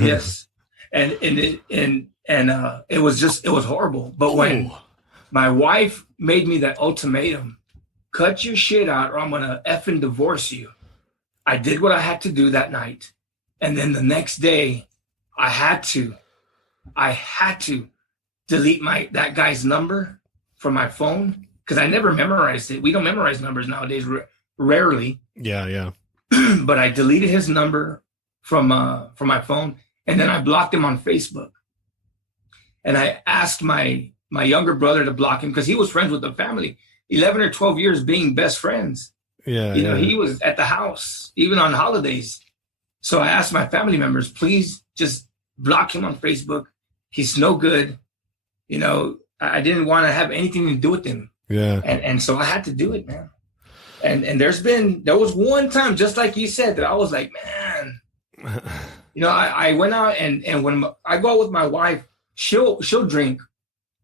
Yes. And it was horrible. But when my wife made me that ultimatum, cut your shit out or I'm going to effing divorce you, I did what I had to do that night. And then the next day, I had to delete that guy's number from my phone because I never memorized it. We don't memorize numbers nowadays, rarely. Yeah. But I deleted his number from my phone, and then I blocked him on Facebook. And I asked my younger brother to block him because he was friends with the family. 11 or 12 years being best friends. Yeah. He was at the house, even on holidays. So I asked my family members, please just block him on Facebook. He's no good. I didn't want to have anything to do with him. Yeah. And so I had to do it, man. And there was one time, just like you said, that I was like, man, I went out and when I go out with my wife, she'll drink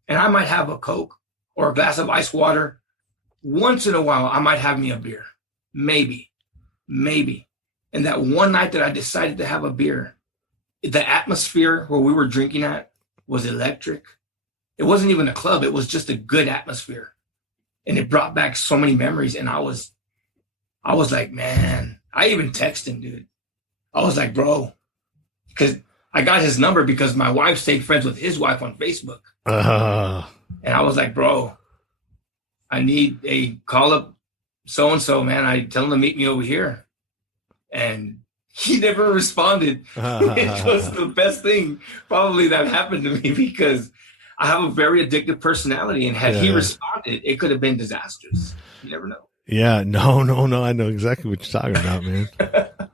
and I might have a Coke or a glass of ice water. Once in a while, I might have me a beer. Maybe. And that one night that I decided to have a beer, the atmosphere where we were drinking at was electric. It wasn't even a club. It was just a good atmosphere. And it brought back so many memories. And I was like, man, I even texted him, dude. I was like, bro, because I got his number because my wife stayed friends with his wife on Facebook. And I was like, bro, I need a call up so-and-so, man. I tell him to meet me over here. And he never responded. It was the best thing probably that happened to me because I have a very addictive personality. And had he responded, it could have been disastrous. You never know. Yeah, no. I know exactly what you're talking about, man.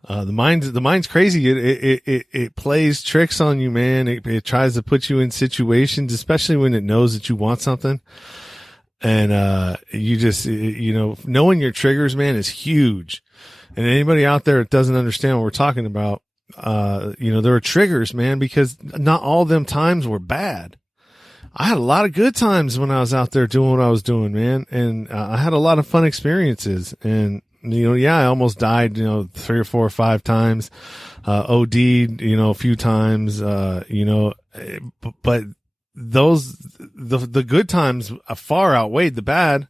The mind's crazy. It plays tricks on you, man. It tries to put you in situations, especially when it knows that you want something. And, you just, knowing your triggers, man, is huge. And anybody out there that doesn't understand what we're talking about, there are triggers, man, because not all of them times were bad. I had a lot of good times when I was out there doing what I was doing, man. And I had a lot of fun experiences. And, I almost died, 3 or 4 or 5 times, OD'd, a few times, but the good times far outweighed the bad.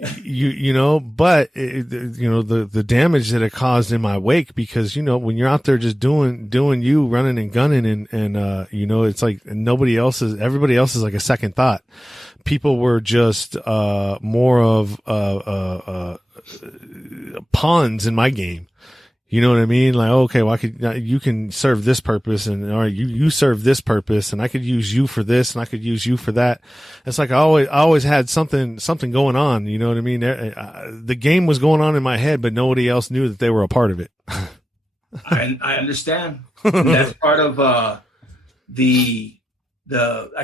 But the damage that it caused in my wake, because, when you're out there just doing you, running and gunning and it's like everybody else is like a second thought. People were just, more of, pawns in my game. You know what I mean? Like, okay, well, you can serve this purpose, and all right, you serve this purpose, and I could use you for this, and I could use you for that. It's like I always had something going on. You know what I mean? The game was going on in my head, but nobody else knew that they were a part of it. I understand. That's part of I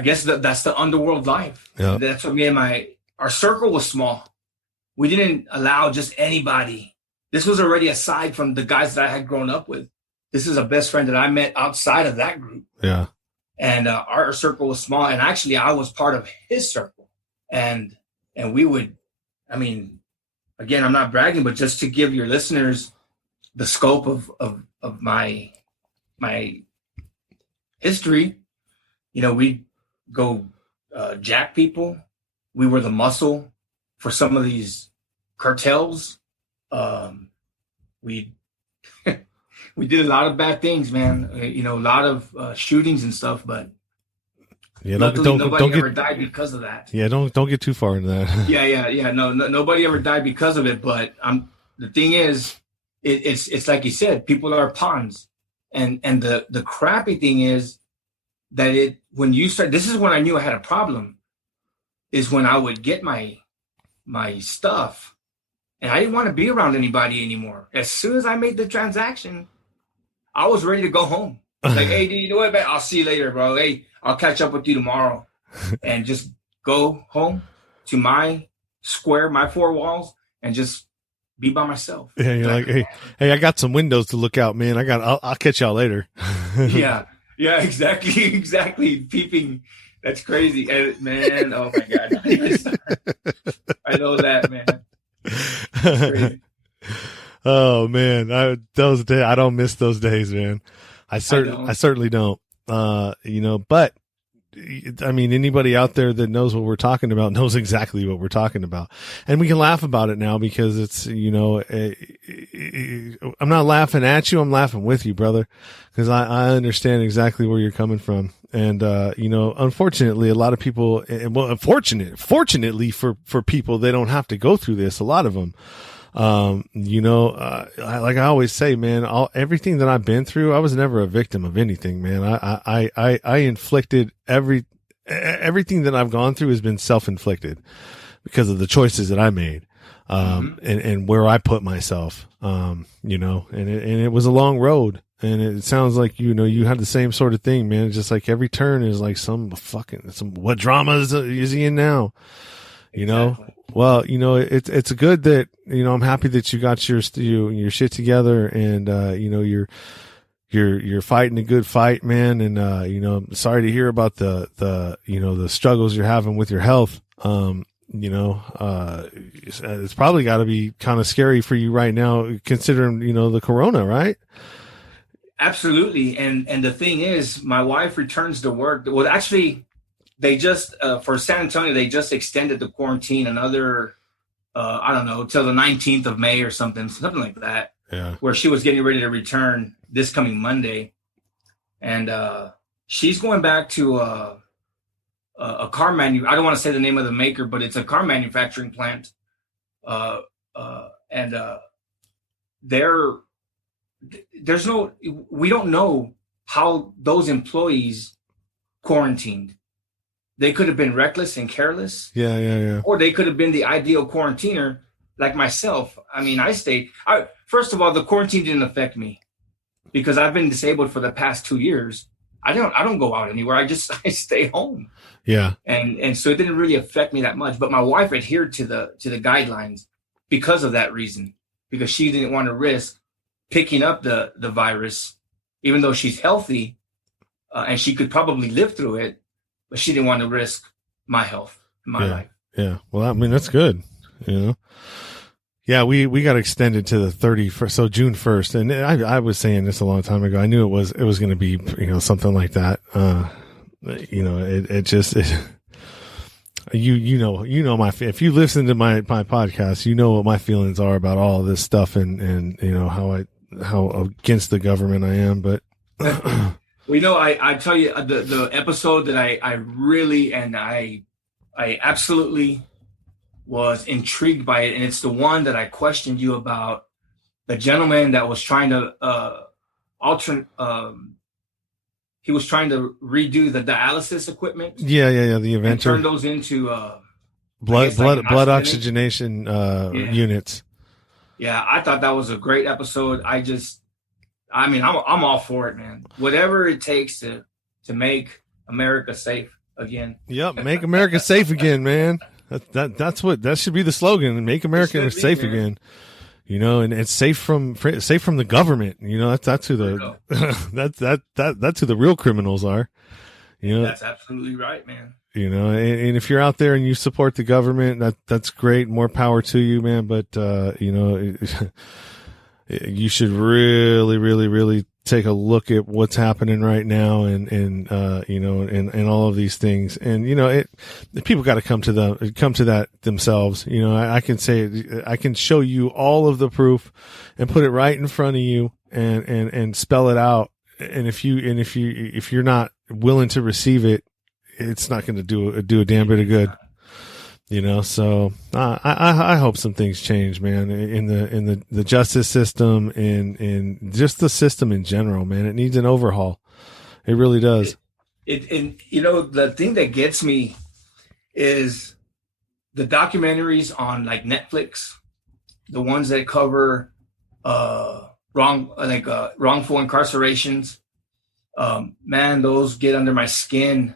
guess that's the underworld life. Yeah. That's what me and our circle was small. We didn't allow just anybody. This was already aside from the guys that I had grown up with. This is a best friend that I met outside of that group. Yeah. And our circle was small. And actually, I was part of his circle. And we would, again, I'm not bragging, but just to give your listeners the scope of my history, we'd go jack people. We were the muscle for some of these cartels. We did a lot of bad things, man. A lot of shootings and stuff, but luckily nobody ever died because of that. Yeah, don't get too far into that. Yeah. No, nobody ever died because of it. But the thing is, it's like you said, people are pawns, and the crappy thing is that when you start. This is when I knew I had a problem. Is when I would get my stuff. And I didn't want to be around anybody anymore. As soon as I made the transaction, I was ready to go home. Like, hey, dude, you know what, man? I'll see you later, bro. Hey, I'll catch up with you tomorrow. And just go home to my square, my four walls, and just be by myself. Yeah, you're like, hey, I got some windows to look out, man. I'll catch y'all later. Yeah, exactly. Peeping. That's crazy. And, man, oh my God. I know that, man. Oh man, those days, I don't miss those days, man. I certainly don't. But anybody out there that knows what we're talking about knows exactly what we're talking about, and we can laugh about it now because it's I'm not laughing at you, I'm laughing with you, brother, because I understand exactly where you're coming from. And, unfortunately, a lot of people, fortunately for people, they don't have to go through this. A lot of them, like I always say, man, everything that I've been through, I was never a victim of anything, man. I inflicted everything that I've gone through has been self-inflicted because of the choices that I made, and where I put myself, and it was a long road. And it sounds like, you had the same sort of thing, man. It's just like every turn is like what drama is he in now? Exactly. Well, it's good that, I'm happy that you got your shit together, and, you're fighting a good fight, man. And, I'm sorry to hear about the struggles you're having with your health. It's probably got to be kind of scary for you right now, considering, the corona, right? Absolutely. And the thing is, my wife returns to work. Well, actually, they just, for San Antonio, they just extended the quarantine another, I don't know, till the 19th of May or something like that. Yeah. Where she was getting ready to return this coming Monday. And she's going back to a car I don't want to say the name of the maker, but it's a car manufacturing plant. We don't know how those employees quarantined. They could have been reckless and careless. Yeah. Or they could have been the ideal quarantiner like myself. First of all, the quarantine didn't affect me because I've been disabled for the past 2 years. I don't go out anywhere. I stay home. Yeah. And so it didn't really affect me that much, but my wife adhered to the guidelines because of that reason, because she didn't want to risk picking up the virus, even though she's healthy, and she could probably live through it, but she didn't want to risk my health, my life. Yeah. Well, that's good. Yeah, we got extended to the 31st, so June 1st. And I was saying this a long time ago. I knew it was going to be, something like that. if you listen to my podcast, you know what my feelings are about all of this stuff and how against the government I am. But well, I tell you the episode that I really and I absolutely was intrigued by it, and it's the one that I questioned you about, the gentleman that was trying to he was trying to redo the dialysis equipment. Yeah, the inventor. And turn those into blood oxygenation units. Yeah, I thought that was a great episode. I'm all for it, man. Whatever it takes to make America safe again. Yep, make America safe again, man. That should be the slogan. Make America safe again. And it's safe from the government. That's who the that's who the real criminals are. That's absolutely right, man. And if you're out there and you support the government, that's great. More power to you, man. But you should really, really, really take a look at what's happening right now and all of these things. And, people got to come to that themselves. I can show you all of the proof and put it right in front of you and spell it out. And if you're not willing to receive it, it's not going to do a damn bit of good. So I hope some things change, man, in the justice system and just the system in general, man. It needs an overhaul. It really does. And the thing that gets me is the documentaries on like Netflix, the ones that cover wrongful incarcerations. Man, those get under my skin.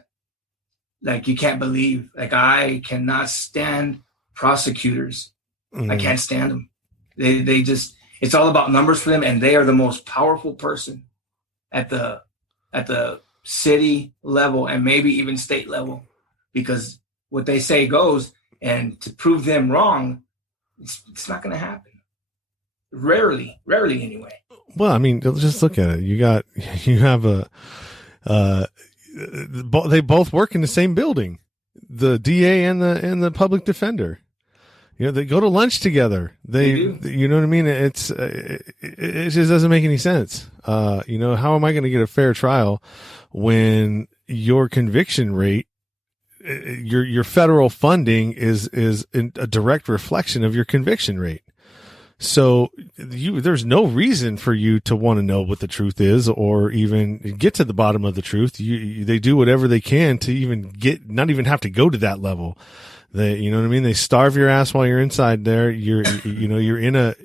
Like you can't believe, like I cannot stand prosecutors. I can't stand them. They just, it's all about numbers for them. And they are the most powerful person at the city level and maybe even state level, because what they say goes, and to prove them wrong, it's not going to happen. Rarely anyway. Well, I mean, just look at it. You have they both work in the same building, the DA and the public defender. They go to lunch together. They you know what I mean? It just doesn't make any sense. How am I going to get a fair trial when your conviction rate, your federal funding is a direct reflection of your conviction rate? So there's no reason for you to want to know what the truth is or even get to the bottom of the truth. They do whatever they can to even not even have to go to that level. You know what I mean? They starve your ass while you're inside there. You're in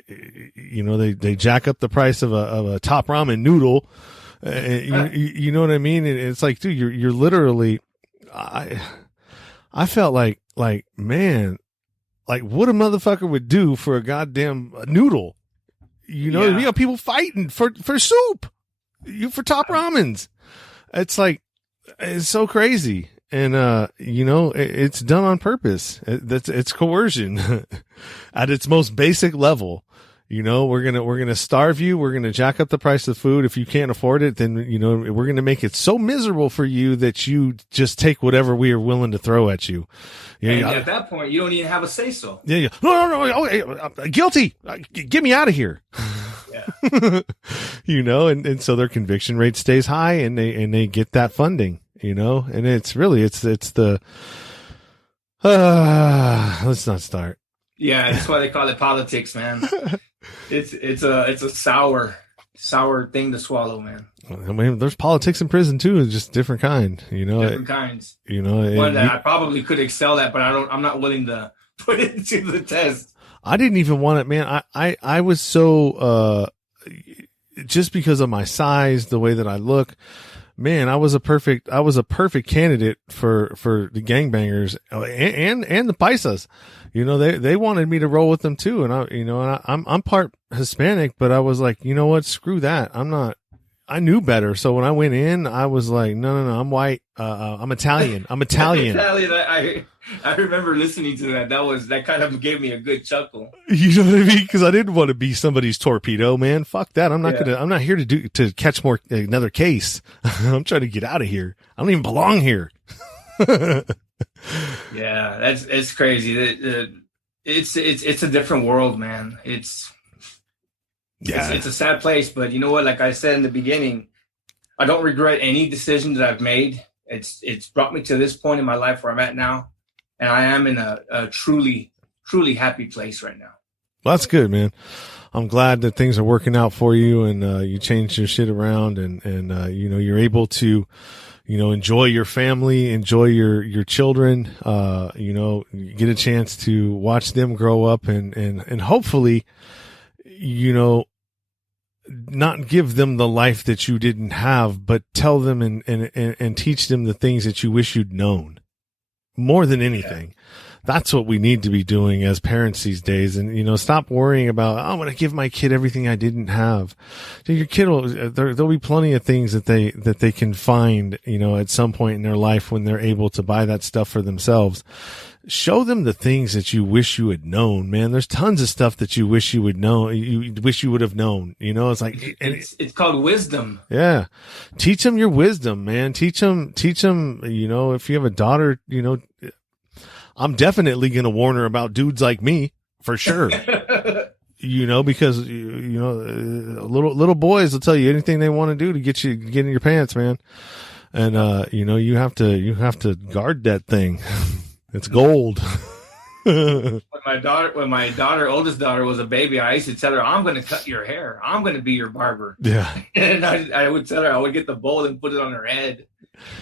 they jack up the price of a top ramen noodle. You know what I mean? And it's like, dude, you're literally, I felt like, man, like what a motherfucker would do for a goddamn noodle. You know, people fighting for soup, for top ramens. It's like, it's so crazy. And, it's done on purpose. It's coercion at its most basic level. We're going to starve you. We're going to jack up the price of food. If you can't afford it, then, we're going to make it so miserable for you that you just take whatever we are willing to throw at you. And at that point, you don't even have a say so. Yeah. No. Okay, guilty. Get me out of here. Yeah. And so their conviction rate stays high and they get that funding, and it's the, let's not start. Yeah. That's why they call it politics, man. It's a sour thing to swallow, man. I mean, there's politics in prison too. It's just different kind, Different kinds. One that I probably could excel at, but I'm not willing to put it to the test. I didn't even want it, man. I was so, just because of my size, the way that I look, man, I was a perfect candidate for the gangbangers and the paisas. They wanted me to roll with them too. And I'm part Hispanic, but I was like, you know what? Screw that. I'm I knew better. So when I went in, I was like, no, I'm white. I'm Italian. I'm Italian. Italian. I remember listening to that. That kind of gave me a good chuckle. You know what I mean? Because I didn't want to be somebody's torpedo, man. Fuck that. I'm not here to catch another case. I'm trying to get out of here. I don't even belong here. Yeah, it's crazy. It's a different world, man. It's a sad place, but you know what? Like I said in the beginning, I don't regret any decision that I've made. It's brought me to this point in my life where I'm at now, and I am in a truly, truly happy place right now. Well, that's good, man. I'm glad that things are working out for you, and you changed your shit around, and you're able to, enjoy your family, enjoy your children, you get a chance to watch them grow up and hopefully, not give them the life that you didn't have, but tell them and teach them the things that you wish you'd known more than anything. Yeah. That's what we need to be doing as parents these days. And, stop worrying about, I'm going to give my kid everything I didn't have. Your kid there'll be plenty of things that they can find, at some point in their life when they're able to buy that stuff for themselves. Show them the things that you wish you had known, man. There's tons of stuff that you wish you would know. You wish you would have known, it's like, it's called wisdom. Yeah. Teach them your wisdom, man. Teach them, if you have a daughter, I'm definitely going to warn her about dudes like me for sure. Because, little boys will tell you anything they want to do to get in your pants, man. And, you have to guard that thing. It's gold. When my oldest daughter was a baby, I used to tell her, I'm going to cut your hair. I'm going to be your barber. Yeah. And I would tell her, I would get the bowl and put it on her head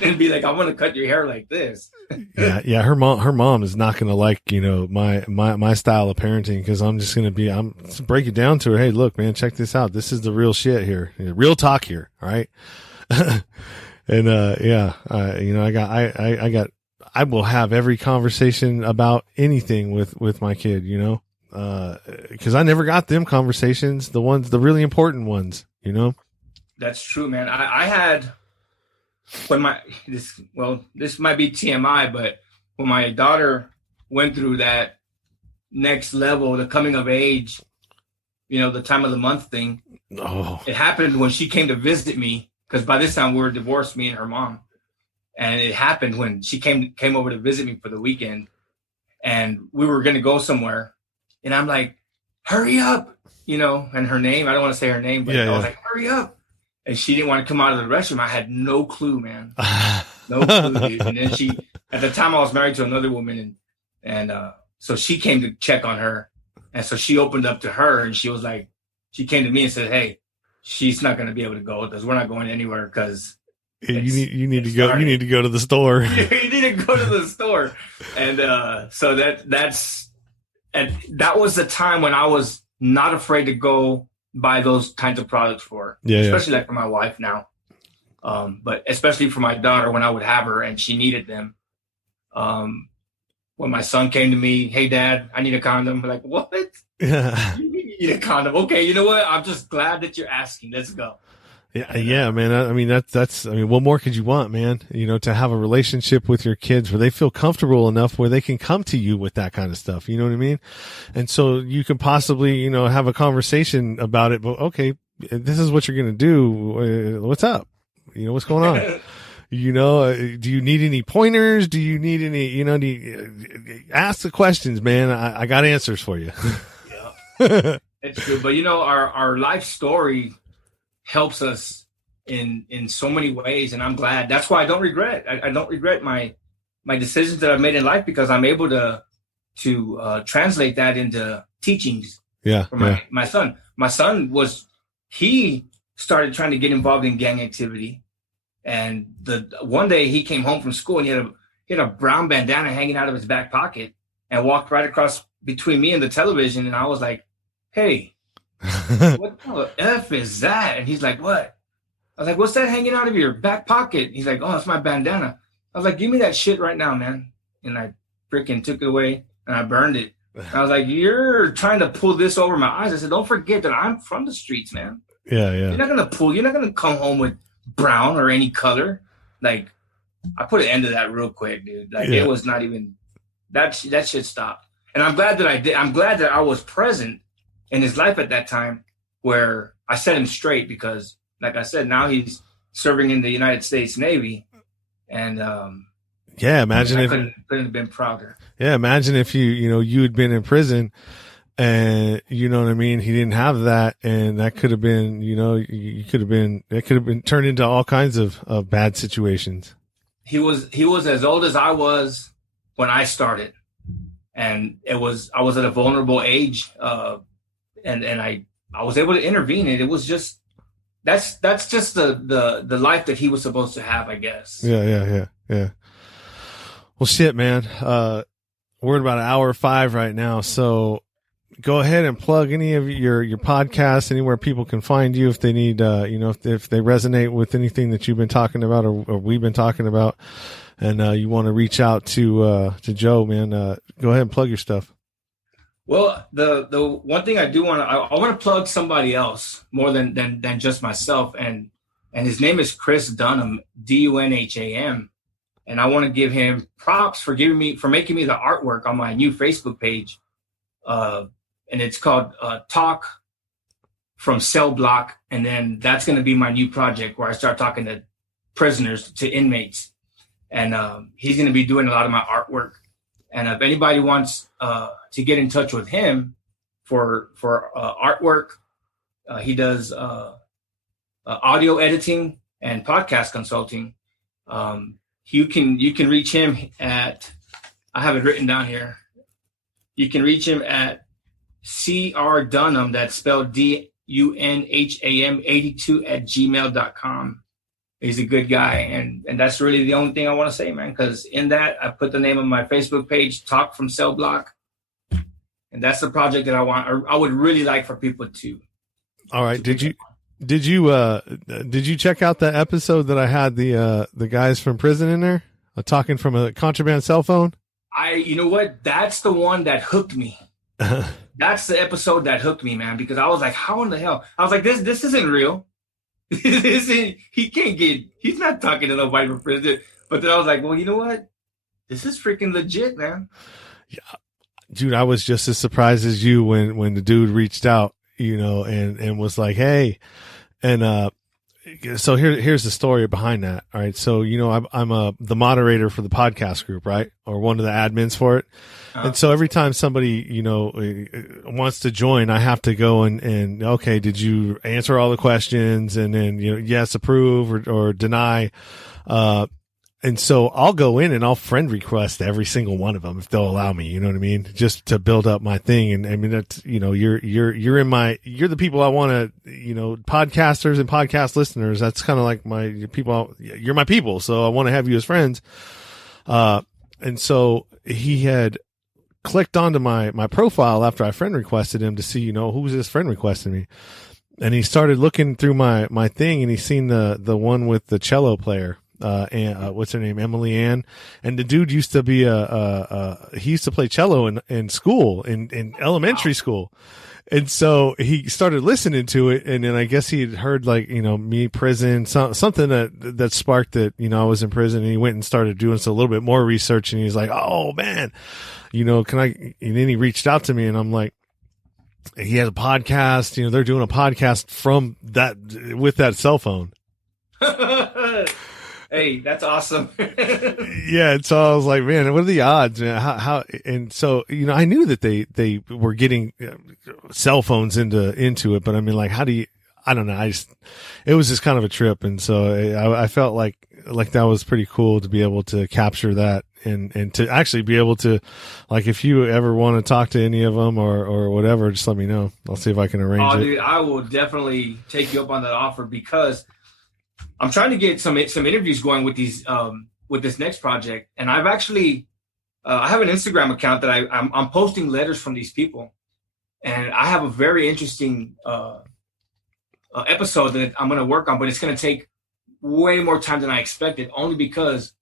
and be like, I'm going to cut your hair like this. Yeah. Her mom is not going to like, my style of parenting, because I'm just going to break it down to her. Hey, look, man, check this out. This is the real shit here. Real talk here. All right. And, I will have every conversation about anything with my kid, because I never got them conversations, the really important ones, That's true, man. I had, this might be TMI, but when my daughter went through that next level, the coming of age, the time of the month thing, it happened when she came to visit me, because by this time we were divorced, me and her mom. And it happened when she came over to visit me for the weekend, and we were going to go somewhere. And I'm like, hurry up, and her name, I don't want to say her name, but I was like, hurry up. And she didn't want to come out of the restroom. I had no clue, man. No clue, dude. And then at the time I was married to another woman, and so she came to check on her. And so she opened up to her, and she was like, she came to me and said, hey, she's not going to be able to go with us. We're not going anywhere because you need to go. You need to go to the store. You need to go to the store, and so that was the time when I was not afraid to go buy those kinds of products for her. Especially like for my wife now, but especially for my daughter when I would have her and she needed them. When my son came to me, hey, Dad, I need a condom. I'm like, what? Yeah. You need a condom? Okay, you know what? I'm just glad that you're asking. Let's go. Yeah, man. That's what more could you want, man? To have a relationship with your kids where they feel comfortable enough where they can come to you with that kind of stuff. You know what I mean? And so you can possibly, have a conversation about it, but okay, this is what you're going to do. What's up? What's going on? Do you need any pointers? Do you need any, ask the questions, man. I got answers for you. Yeah, it's true. But our life story helps us in so many ways, and I'm glad. That's why I don't regret. I don't regret my decisions that I've made in life, because I'm able to translate that into teachings. Yeah. For my son. My son he started trying to get involved in gang activity, and one day he came home from school and he had a brown bandana hanging out of his back pocket and walked right across between me and the television, and I was like, hey, what the F is that? And he's like, what? I was like, what's that hanging out of your back pocket? He's like, oh, it's my bandana. I was like, give me that shit right now, man. And I freaking took it away and I burned it. I was like, you're trying to pull this over my eyes. I said, don't forget that I'm from the streets, man. Yeah. You're not gonna come home with brown or any color. Like, I put an end to that real quick, dude. Like, it was not even that shit stopped. And I'm glad that I did. I'm glad that I was present in his life at that time, where I set him straight, because, like I said, now he's serving in the United States Navy, and imagine if couldn't have been prouder. Yeah, imagine if you had been in prison, and you know what I mean, he didn't have that, and that could have been, it could have been turned into all kinds of bad situations. He was as old as I was when I started, and I was at a vulnerable age, and I was able to intervene, and it was just that's just the life that he was supposed to have, I guess. Yeah. Well, shit, man. We're at about 1:05 right now, so go ahead and plug any of your podcasts, anywhere people can find you if they need, if they resonate with anything that you've been talking about or we've been talking about, and you want to reach out to Joe, man. Go ahead and plug your stuff. Well, the one thing I do want to plug somebody else more than just myself, and his name is Chris Dunham, Dunham, and I want to give him props for making me the artwork on my new Facebook page, and it's called Talk from Cell Block, and then that's going to be my new project where I start talking to prisoners, to inmates, and he's going to be doing a lot of my artwork. And if anybody wants to get in touch with him for artwork, he does audio editing and podcast consulting. You can reach him at, I have it written down here. You can reach him at CR Dunham, that's spelled DUNHAM 82 at gmail.com. He's a good guy, and that's really the only thing I want to say, man, because in that I put the name of my Facebook page, Talk from Cell Block, and that's the project that I would really like for people to. All right, did you check out the episode that I had the guys from prison in there talking from a contraband cell phone? You know what? That's the one that hooked me. That's the episode that hooked me, man, because I was like, how in the hell? I was like, this isn't real. He's not talking to nobody from prison. But then I was like, well, you know what? This is freaking legit, man. Yeah. Dude, I was just as surprised as you when the dude reached out, and was like, hey, and, so here's the story behind that. All right. So, I'm the moderator for the podcast group, right? Or one of the admins for it. And so every time somebody, wants to join, I have to go and okay, did you answer all the questions? And then, yes, approve or deny. And so I'll go in and I'll friend request every single one of them if they'll allow me, you know what I mean? Just to build up my thing. And I mean, that's, you're the people I want to, podcasters and podcast listeners. That's kind of like you're my people. So I want to have you as friends. And so he had clicked onto my profile after I friend requested him to see, who's this friend requesting me. And he started looking through my thing, and he's seen the one with the cello player. And what's her name? Emily Ann. And the dude used to be he used to play cello in school, in elementary school. And so he started listening to it, and then I guess he had heard me prison, something that sparked that, I was in prison, and he went and started doing a little bit more research, and he's like, oh man, can I, and then he reached out to me, and I'm like, he has a podcast, they're doing a podcast from that, with that cell phone. Hey, that's awesome. Yeah. And so I was like, man, what are the odds, man? How, and so, I knew that they were getting cell phones into it, but I mean, like, how do you, I don't know. It was just kind of a trip. And so I felt like that was pretty cool to be able to capture that and to actually be able to, like, if you ever want to talk to any of them or whatever, just let me know. I'll see if I can arrange it. Dude, I will definitely take you up on that offer, because I'm trying to get some interviews going with these with this next project, and I've actually I have an Instagram account that I'm posting letters from these people, and I have a very interesting episode that I'm going to work on, but it's going to take way more time than I expected, only because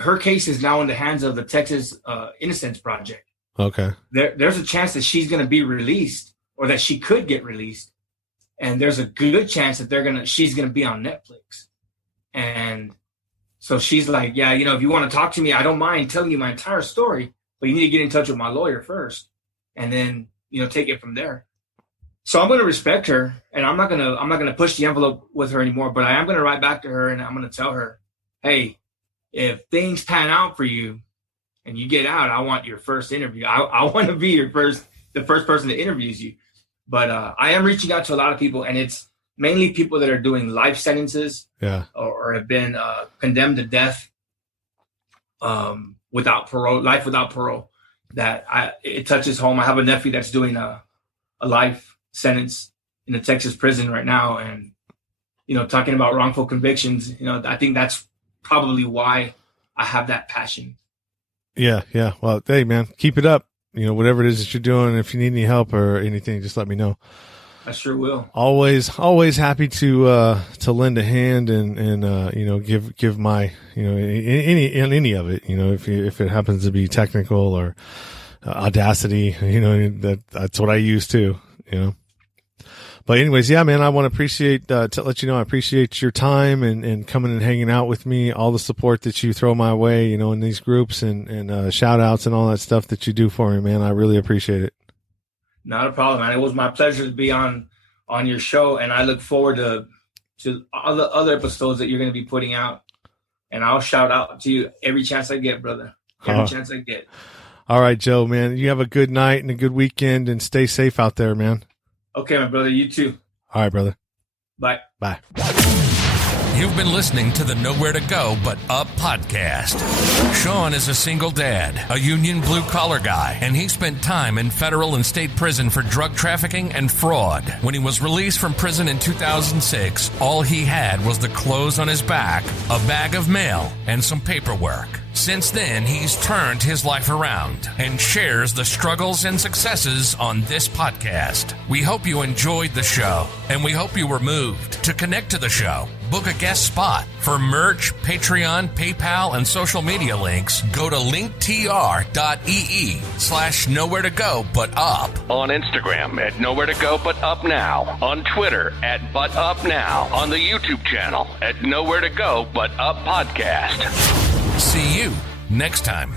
her case is now in the hands of the Texas Innocence Project. Okay, there's a chance that she's going to be released, or that she could get released. and there's a good chance that she's gonna be on Netflix. And so she's like, yeah, you know, if you want to talk to me, I don't mind telling you my entire story, but you need to get in touch with my lawyer first, and then, you know, take it from there. So I'm going to respect her, and I'm not going to push the envelope with her anymore, but I am going to write back to her, and I'm going to tell her, hey, if things pan out for you and you get out, I want your first interview. I want to be the first person that interviews you. But I am reaching out to a lot of people, and it's mainly people that are doing life sentences, or have been condemned to death without parole, life without parole. It touches home. I have a nephew that's doing a life sentence in a Texas prison right now, and, you know, talking about wrongful convictions, you know, I think that's probably why I have that passion. Yeah. Well, hey, man, keep it up. You know, whatever it is that you're doing, if you need any help or anything, just let me know. I sure will. Always happy to lend a hand and you know, give my, you know, any of it, you know, if it happens to be technical or Audacity, you know, that's what I use too, you know. But anyways, yeah, man, I want to appreciate, to let you know, I appreciate your time and coming and hanging out with me, all the support that you throw my way, you know, in these groups and shout outs and all that stuff that you do for me, man. I really appreciate it. Not a problem, man. It was my pleasure to be on your show, and I look forward to all the other episodes that you're going to be putting out. And I'll shout out to you every chance I get, brother. Every chance I get. All right, Joe, man. You have a good night and a good weekend, and stay safe out there, man. Okay, my brother. You too. All right, brother. Bye. Bye. You've been listening to the Nowhere to Go But Up podcast. Sean is a single dad, a union blue-collar guy, and he spent time in federal and state prison for drug trafficking and fraud. When he was released from prison in 2006, all he had was the clothes on his back, a bag of mail, and some paperwork. Since then, he's turned his life around and shares the struggles and successes on this podcast. We hope you enjoyed the show, and we hope you were moved. To connect to the show, book a guest spot. For merch, Patreon, PayPal, and social media links, go to linktr.ee/nowhere to go but up. On Instagram at Nowhere to Go But Up Now. On Twitter at But Up Now. On the YouTube channel at Nowhere to Go But Up Podcast. See you next time.